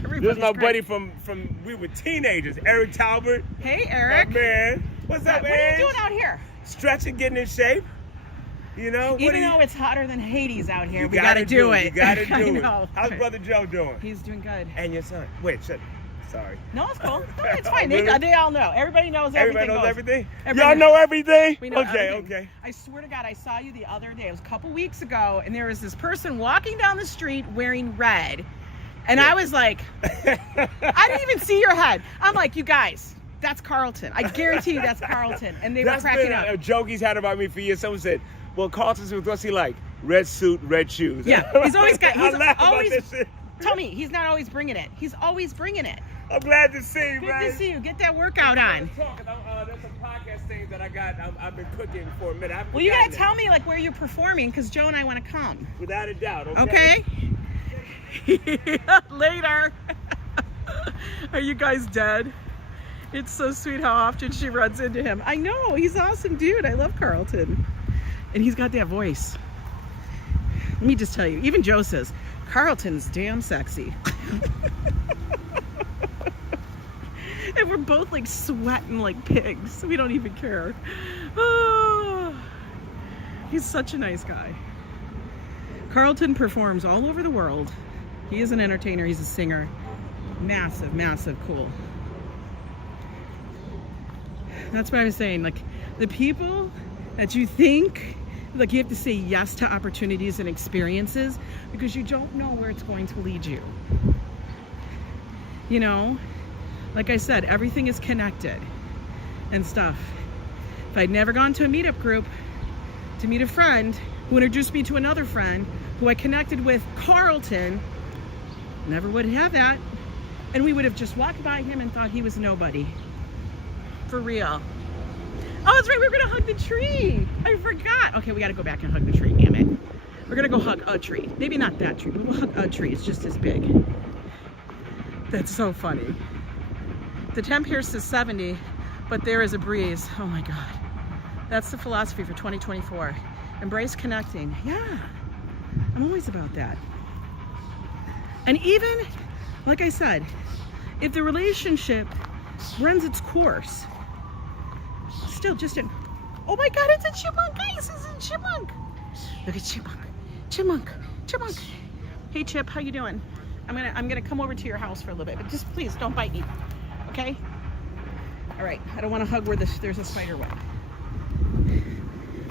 Everybody's is my great. buddy from we were teenagers. Erick Talbot. Hey, Erick. My man. What's up, What man? are you doing out here? Stretching, getting in shape. You know? Even though it's hotter than Hades out here, You we gotta do it. You gotta do I it. know. How's Brother Joe doing? He's doing good. And your son. Wait, shut. Sorry. No, it's cool. No, it's fine. Oh, really? They all know. Everybody knows everything. Everybody knows everything? Everybody Y'all know everything? We know okay, everything. okay. I swear to God, I saw you the other day. It was a couple weeks ago, and there was this person walking down the street wearing red. And I was like, I didn't even see your head. I'm like, you guys, that's Carlton. I guarantee you that's Carlton. And they were cracking up. That's been a joke he's had about me for years. Someone said, well, Carlton's what's he like? Red suit, red shoes. Yeah, he's always got, I laugh always, about this shit. tell me, he's not always bringing it. He's always bringing it. I'm glad to see you, Good man. to see you. Get that workout on. There's some podcast things that I got. I've been cooking for a minute. Well, you gotta tell me like where you're performing, because Joe and I want to come. Without a doubt, okay? Later. Are you guys dead? It's so sweet how often she runs into him. I know, he's an awesome dude. I love Carlton. And he's got that voice. Let me just tell you, even Joe says, Carlton's damn sexy. And we're both like sweating like pigs. We don't even care. Oh, he's such a nice guy. Carlton performs all over the world. He is an entertainer, he's a singer. Massive, massive cool. That's what I was saying. Like the people that you think, like you have to say yes to opportunities and experiences because you don't know where it's going to lead you. You know, like I said, everything is connected and stuff. If I'd never gone to a meetup group to meet a friend who introduced me to another friend who I connected with Carlton, never would have that. And we would have just walked by him and thought he was nobody. For real. Oh, that's right, we were gonna hug the tree. I forgot. Okay, we gotta go back and hug the tree, damn it. We're gonna go hug a tree. Maybe not that tree, but we'll hug a tree. It's just as big. That's so funny. The temp here says 70, but there is a breeze. Oh my God. That's the philosophy for 2024. Embrace connecting. Yeah, I'm always about that. And even, like I said, if the relationship runs its course, still just in, oh my God, it's a chipmunk, guys, it's a chipmunk. Look at chipmunk, chipmunk, chipmunk. Hey Chip, how you doing? I'm gonna come over to your house for a little bit, but just please don't bite me, okay? All right, I don't want to hug where there's a spider web.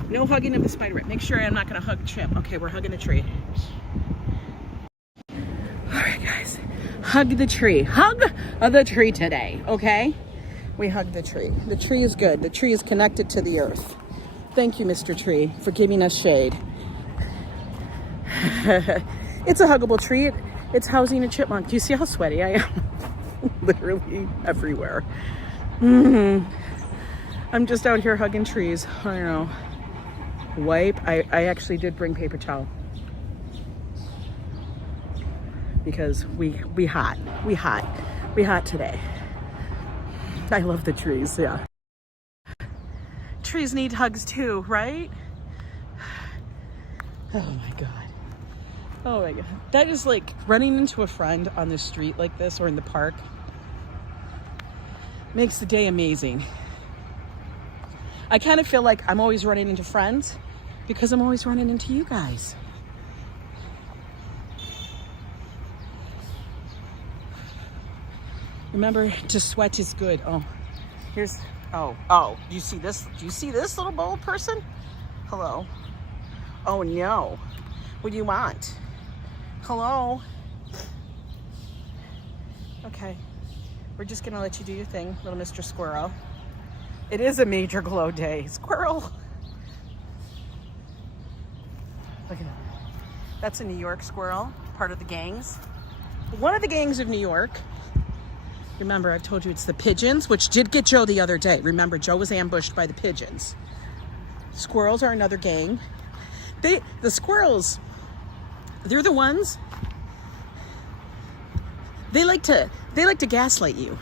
No hugging of the spider web. Make sure I'm not gonna hug Chip. Okay, we're hugging the tree. All right, guys, hug the tree. Hug the tree today, okay? We hug the tree. The tree is good. The tree is connected to the earth. Thank you, Mr. Tree, for giving us shade. It's a huggable tree. It's housing a chipmunk. Do you see how sweaty I am? Literally everywhere. I'm just out here hugging trees. I don't know. Wipe. I actually did bring paper towel. Because we hot. We hot today. I love the trees, yeah. Trees need hugs too, right? Oh my God. Oh my God. That is like running into a friend on the street like this or in the park. Makes the day amazing. I kind of feel like I'm always running into friends because I'm always running into you guys. Remember, to sweat is good. Oh, here's, oh, do you see this? Do you see this little bold person? Hello. Oh no. What do you want? Hello. Okay. We're just gonna let you do your thing, little Mr. Squirrel. It is a major glow day. Squirrel. Look at that. That's a New York squirrel, part of the gangs. One of the gangs of New York. Remember, I've told you it's the pigeons, which did get Joe the other day. Remember, Joe was ambushed by the pigeons. Squirrels are another gang. The squirrels, they're the ones, they like to gaslight you.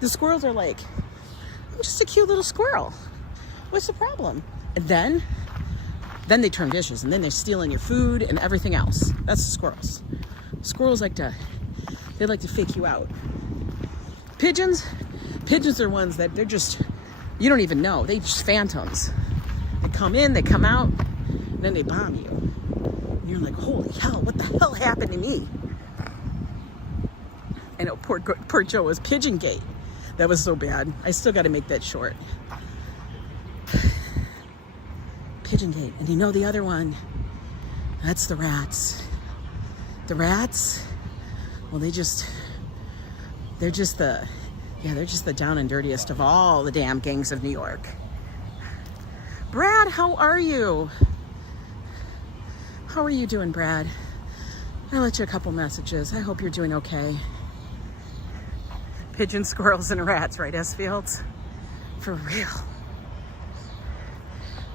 The squirrels are like, I'm just a cute little squirrel. What's the problem? And then they turn vicious, and then they're stealing your food and everything else. That's the squirrels. Squirrels like to fake you out. Pigeons are ones that they're just, you don't even know. They just phantoms. They come in, they come out, and then they bomb you. And you're like, holy hell, what the hell happened to me? I know, poor Joe was Pigeon Gate. That was so bad. I still got to make that short. Pigeon Gate. And you know the other one? That's the rats. The rats, well, they're just the down and dirtiest of all the damn gangs of New York. Brad, how are you? How are you doing, Brad? I left you a couple messages. I hope you're doing okay. Pigeons, squirrels, and rats, right, S-Fields? For real.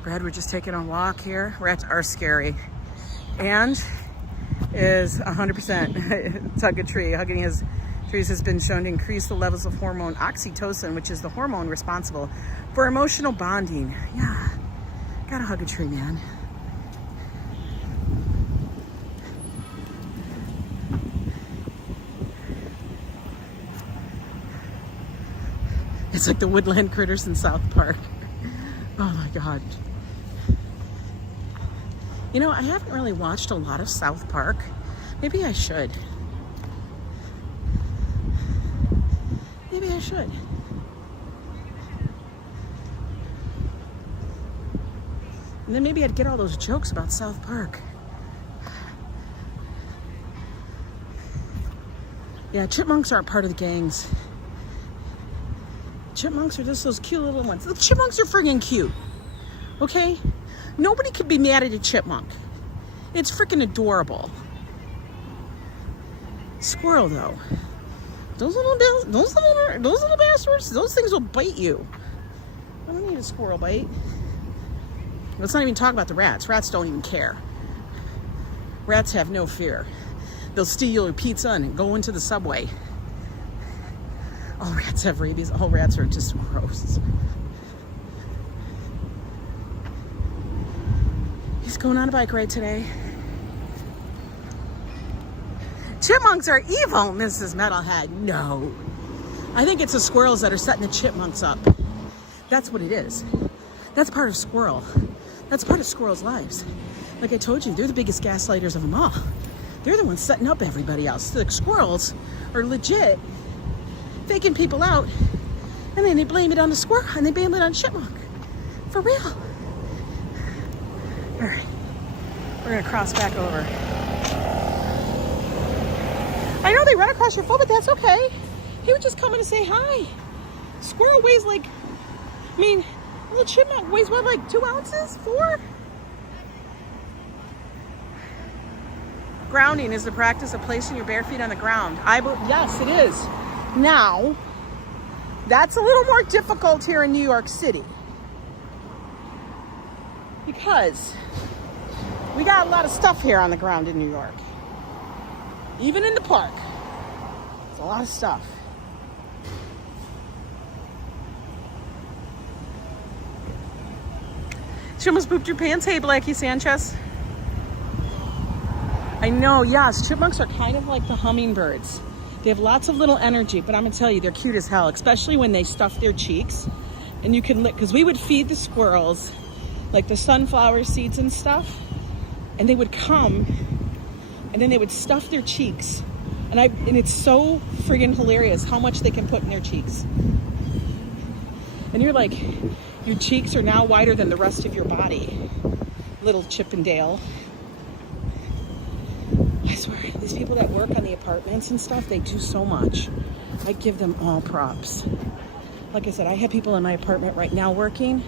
Brad, we're just taking a walk here. Rats are scary. And is 100% hug a tree. Hugging his trees has been shown to increase the levels of hormone oxytocin, which is the hormone responsible for emotional bonding. Yeah, gotta hug a tree, man. It's like the woodland critters in South Park. Oh my God. You know, I haven't really watched a lot of South Park. Maybe I should. Maybe I should. And then maybe I'd get all those jokes about South Park. Yeah, chipmunks aren't part of the gangs. Chipmunks are just those cute little ones. The chipmunks are friggin' cute. Okay? Nobody could be mad at a chipmunk. It's freaking adorable. Squirrel, though. Those little bastards, those things will bite you. I don't need a squirrel bite. Let's not even talk about the rats. Rats don't even care. Rats have no fear. They'll steal your pizza and go into the subway. All rats have rabies. All rats are just gross. He's going on a bike ride today. Chipmunks are evil, Mrs. Metalhead. No. I think it's the squirrels that are setting the chipmunks up. That's what it is. That's part of squirrel. That's part of squirrels' lives. Like I told you, they're the biggest gaslighters of them all. They're the ones setting up everybody else. The squirrels are legit faking people out, and then they blame it on the squirrel, and they blame it on chipmunk. For real. All right. We're going to cross back over. I know they run across your foot, but that's okay. He was just coming to say hi. Squirrel weighs like, I mean, Little chipmunk weighs what, like 2 ounces? 4? Grounding is the practice of placing your bare feet on the ground. Yes, it is. Now, that's a little more difficult here in New York City because we got a lot of stuff here on the ground in New York. Even in the park, it's a lot of stuff. She almost pooped your pants. Hey, Blackie Sanchez. I know, yes, chipmunks are kind of like the hummingbirds. They have lots of little energy, but I'm gonna tell you, they're cute as hell, especially when they stuff their cheeks. And you can lick, because we would feed the squirrels like the sunflower seeds and stuff, and they would come and then they would stuff their cheeks. And it's so friggin' hilarious how much they can put in their cheeks. And you're like, your cheeks are now wider than the rest of your body, little Chippendale. I swear, these people that work on the apartments and stuff, they do so much. I give them all props. Like I said, I have people in my apartment right now working.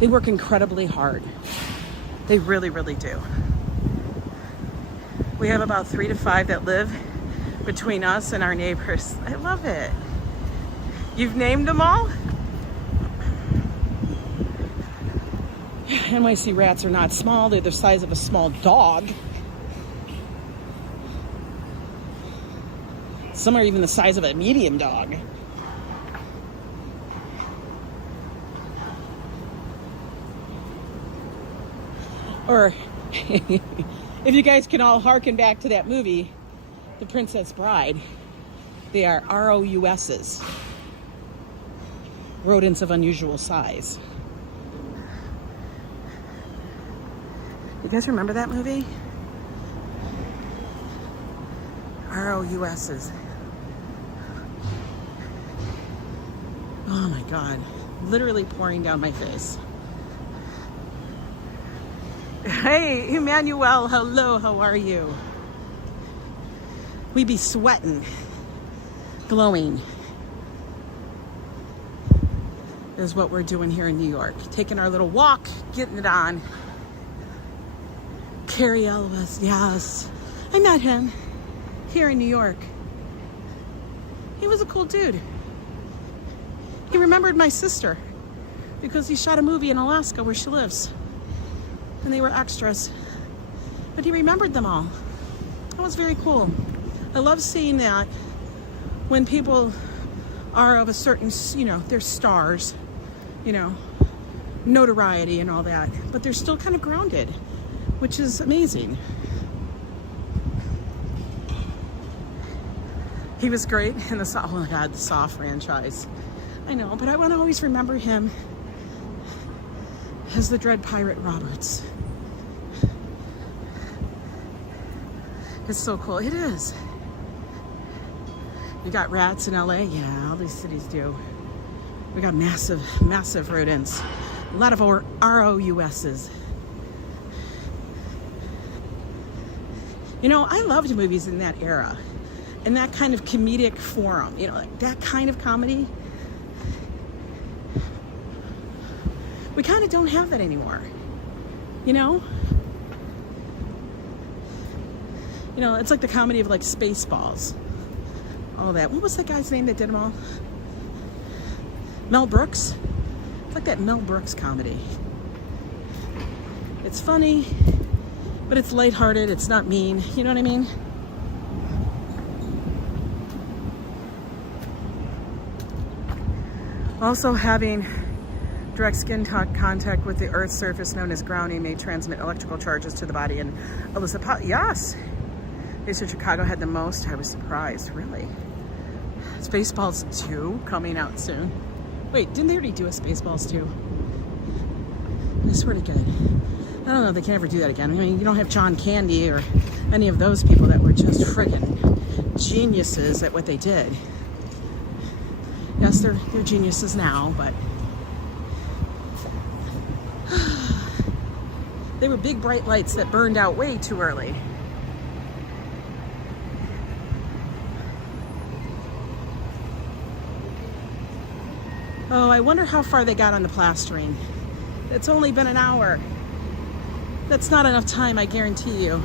They work incredibly hard. They really, really do. We have about 3 to 5 that live between us and our neighbors. I love it. You've named them all? NYC rats are not small. They're the size of a small dog. Some are even the size of a medium dog. Or, if you guys can all hearken back to that movie, The Princess Bride, they are ROUSs. Rodents of unusual size. You guys remember that movie? ROUSs. Oh my God. Literally pouring down my face. Hey, Emmanuel, hello, how are you? We be sweating, glowing. Is what we're doing here in New York. Taking our little walk, getting it on. Carrie Elvis, yes. I met him here in New York. He was a cool dude. He remembered my sister because he shot a movie in Alaska where she lives. And they were extras. But he remembered them all. That was very cool. I love seeing that when people are of a certain, they're stars, notoriety and all that, but they're still kind of grounded, which is amazing. He was great in the oh my God, the Saw franchise. I know, but I want to always remember him as the Dread Pirate Roberts. It's so cool. It is. You got rats in LA? Yeah, all these cities do. We got massive, massive rodents. A lot of ROUSs. I loved movies in that era. In that kind of comedic forum. Like that kind of comedy. We kind of don't have that anymore. It's like the comedy of like Spaceballs. All that. What was that guy's name that did them all? Mel Brooks? It's like that Mel Brooks comedy. It's funny, but it's lighthearted. It's not mean. You know what I mean? Also, having direct skin contact with the Earth's surface, known as grounding, may transmit electrical charges to the body and elicit yes. They said Chicago had the most. I was surprised, really. Spaceballs 2 coming out soon. Wait, didn't they already do a Spaceballs 2? I swear to God. I don't know if they can ever do that again. I mean, you don't have John Candy or any of those people that were just friggin' geniuses at what they did. Yes, they're geniuses now, but they were big bright lights that burned out way too early. Oh, I wonder how far they got on the plastering. It's only been an hour. That's not enough time, I guarantee you.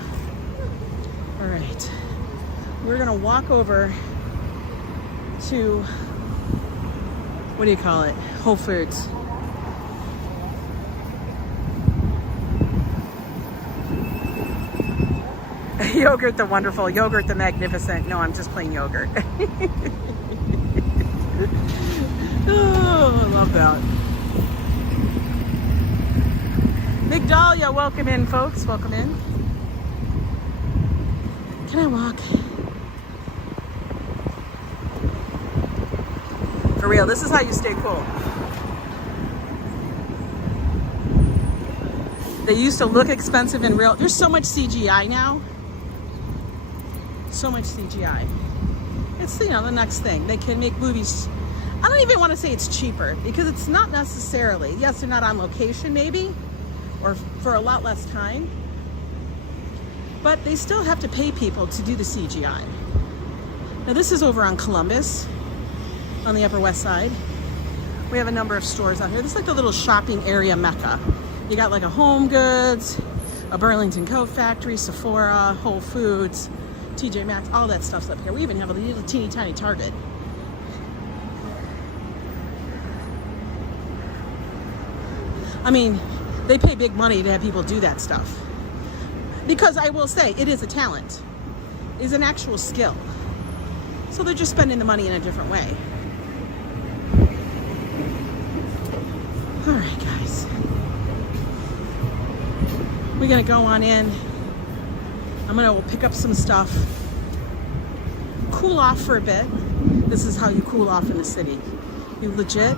All right, we're gonna walk over to, what do you call it? Whole Foods. Yogurt the wonderful, yogurt the magnificent. No, I'm just plain yogurt. Oh, I love that. Migdalia, welcome in, folks. Welcome in. Can I walk? For real, this is how you stay cool. They used to look expensive in real. There's so much CGI now. So much CGI. It's, you know, the next thing. They can make movies. I don't even want to say it's cheaper because it's not necessarily. Yes, they're not on location maybe, or for a lot less time, but they still have to pay people to do the CGI. Now this is over on Columbus, on the Upper West Side. We have a number of stores out here. This is like a little shopping area mecca. You got like a Home Goods, a Burlington Coat Factory, Sephora, Whole Foods, TJ Maxx, all that stuff's up here. We even have a little teeny tiny Target. I mean, they pay big money to have people do that stuff. Because I will say, it is a talent. It is an actual skill. So they're just spending the money in a different way. All right, guys. We're gonna go on in. I'm gonna pick up some stuff. Cool off for a bit. This is how you cool off in the city. You legit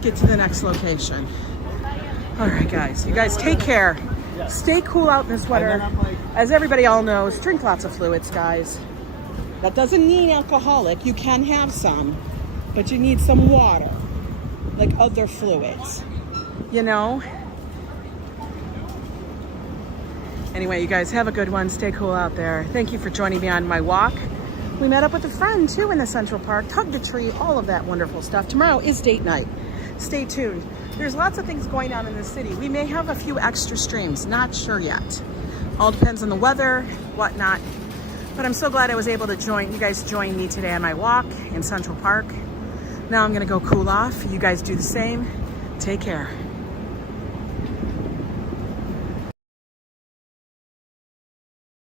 get to the next location. All right, guys. You guys take care. Stay cool out in this weather. As everybody all knows, drink lots of fluids, guys. That doesn't mean alcoholic. You can have some, but you need some water, like other fluids, you know? Anyway, you guys have a good one. Stay cool out there. Thank you for joining me on my walk. We met up with a friend too in the Central Park, hugged a tree, all of that wonderful stuff. Tomorrow is date night. Stay tuned. There's lots of things going on in the city. We may have a few extra streams, not sure yet. All depends on the weather, whatnot. But I'm so glad I was able to you guys join me today on my walk in Central Park. Now I'm gonna go cool off. You guys do the same. Take care.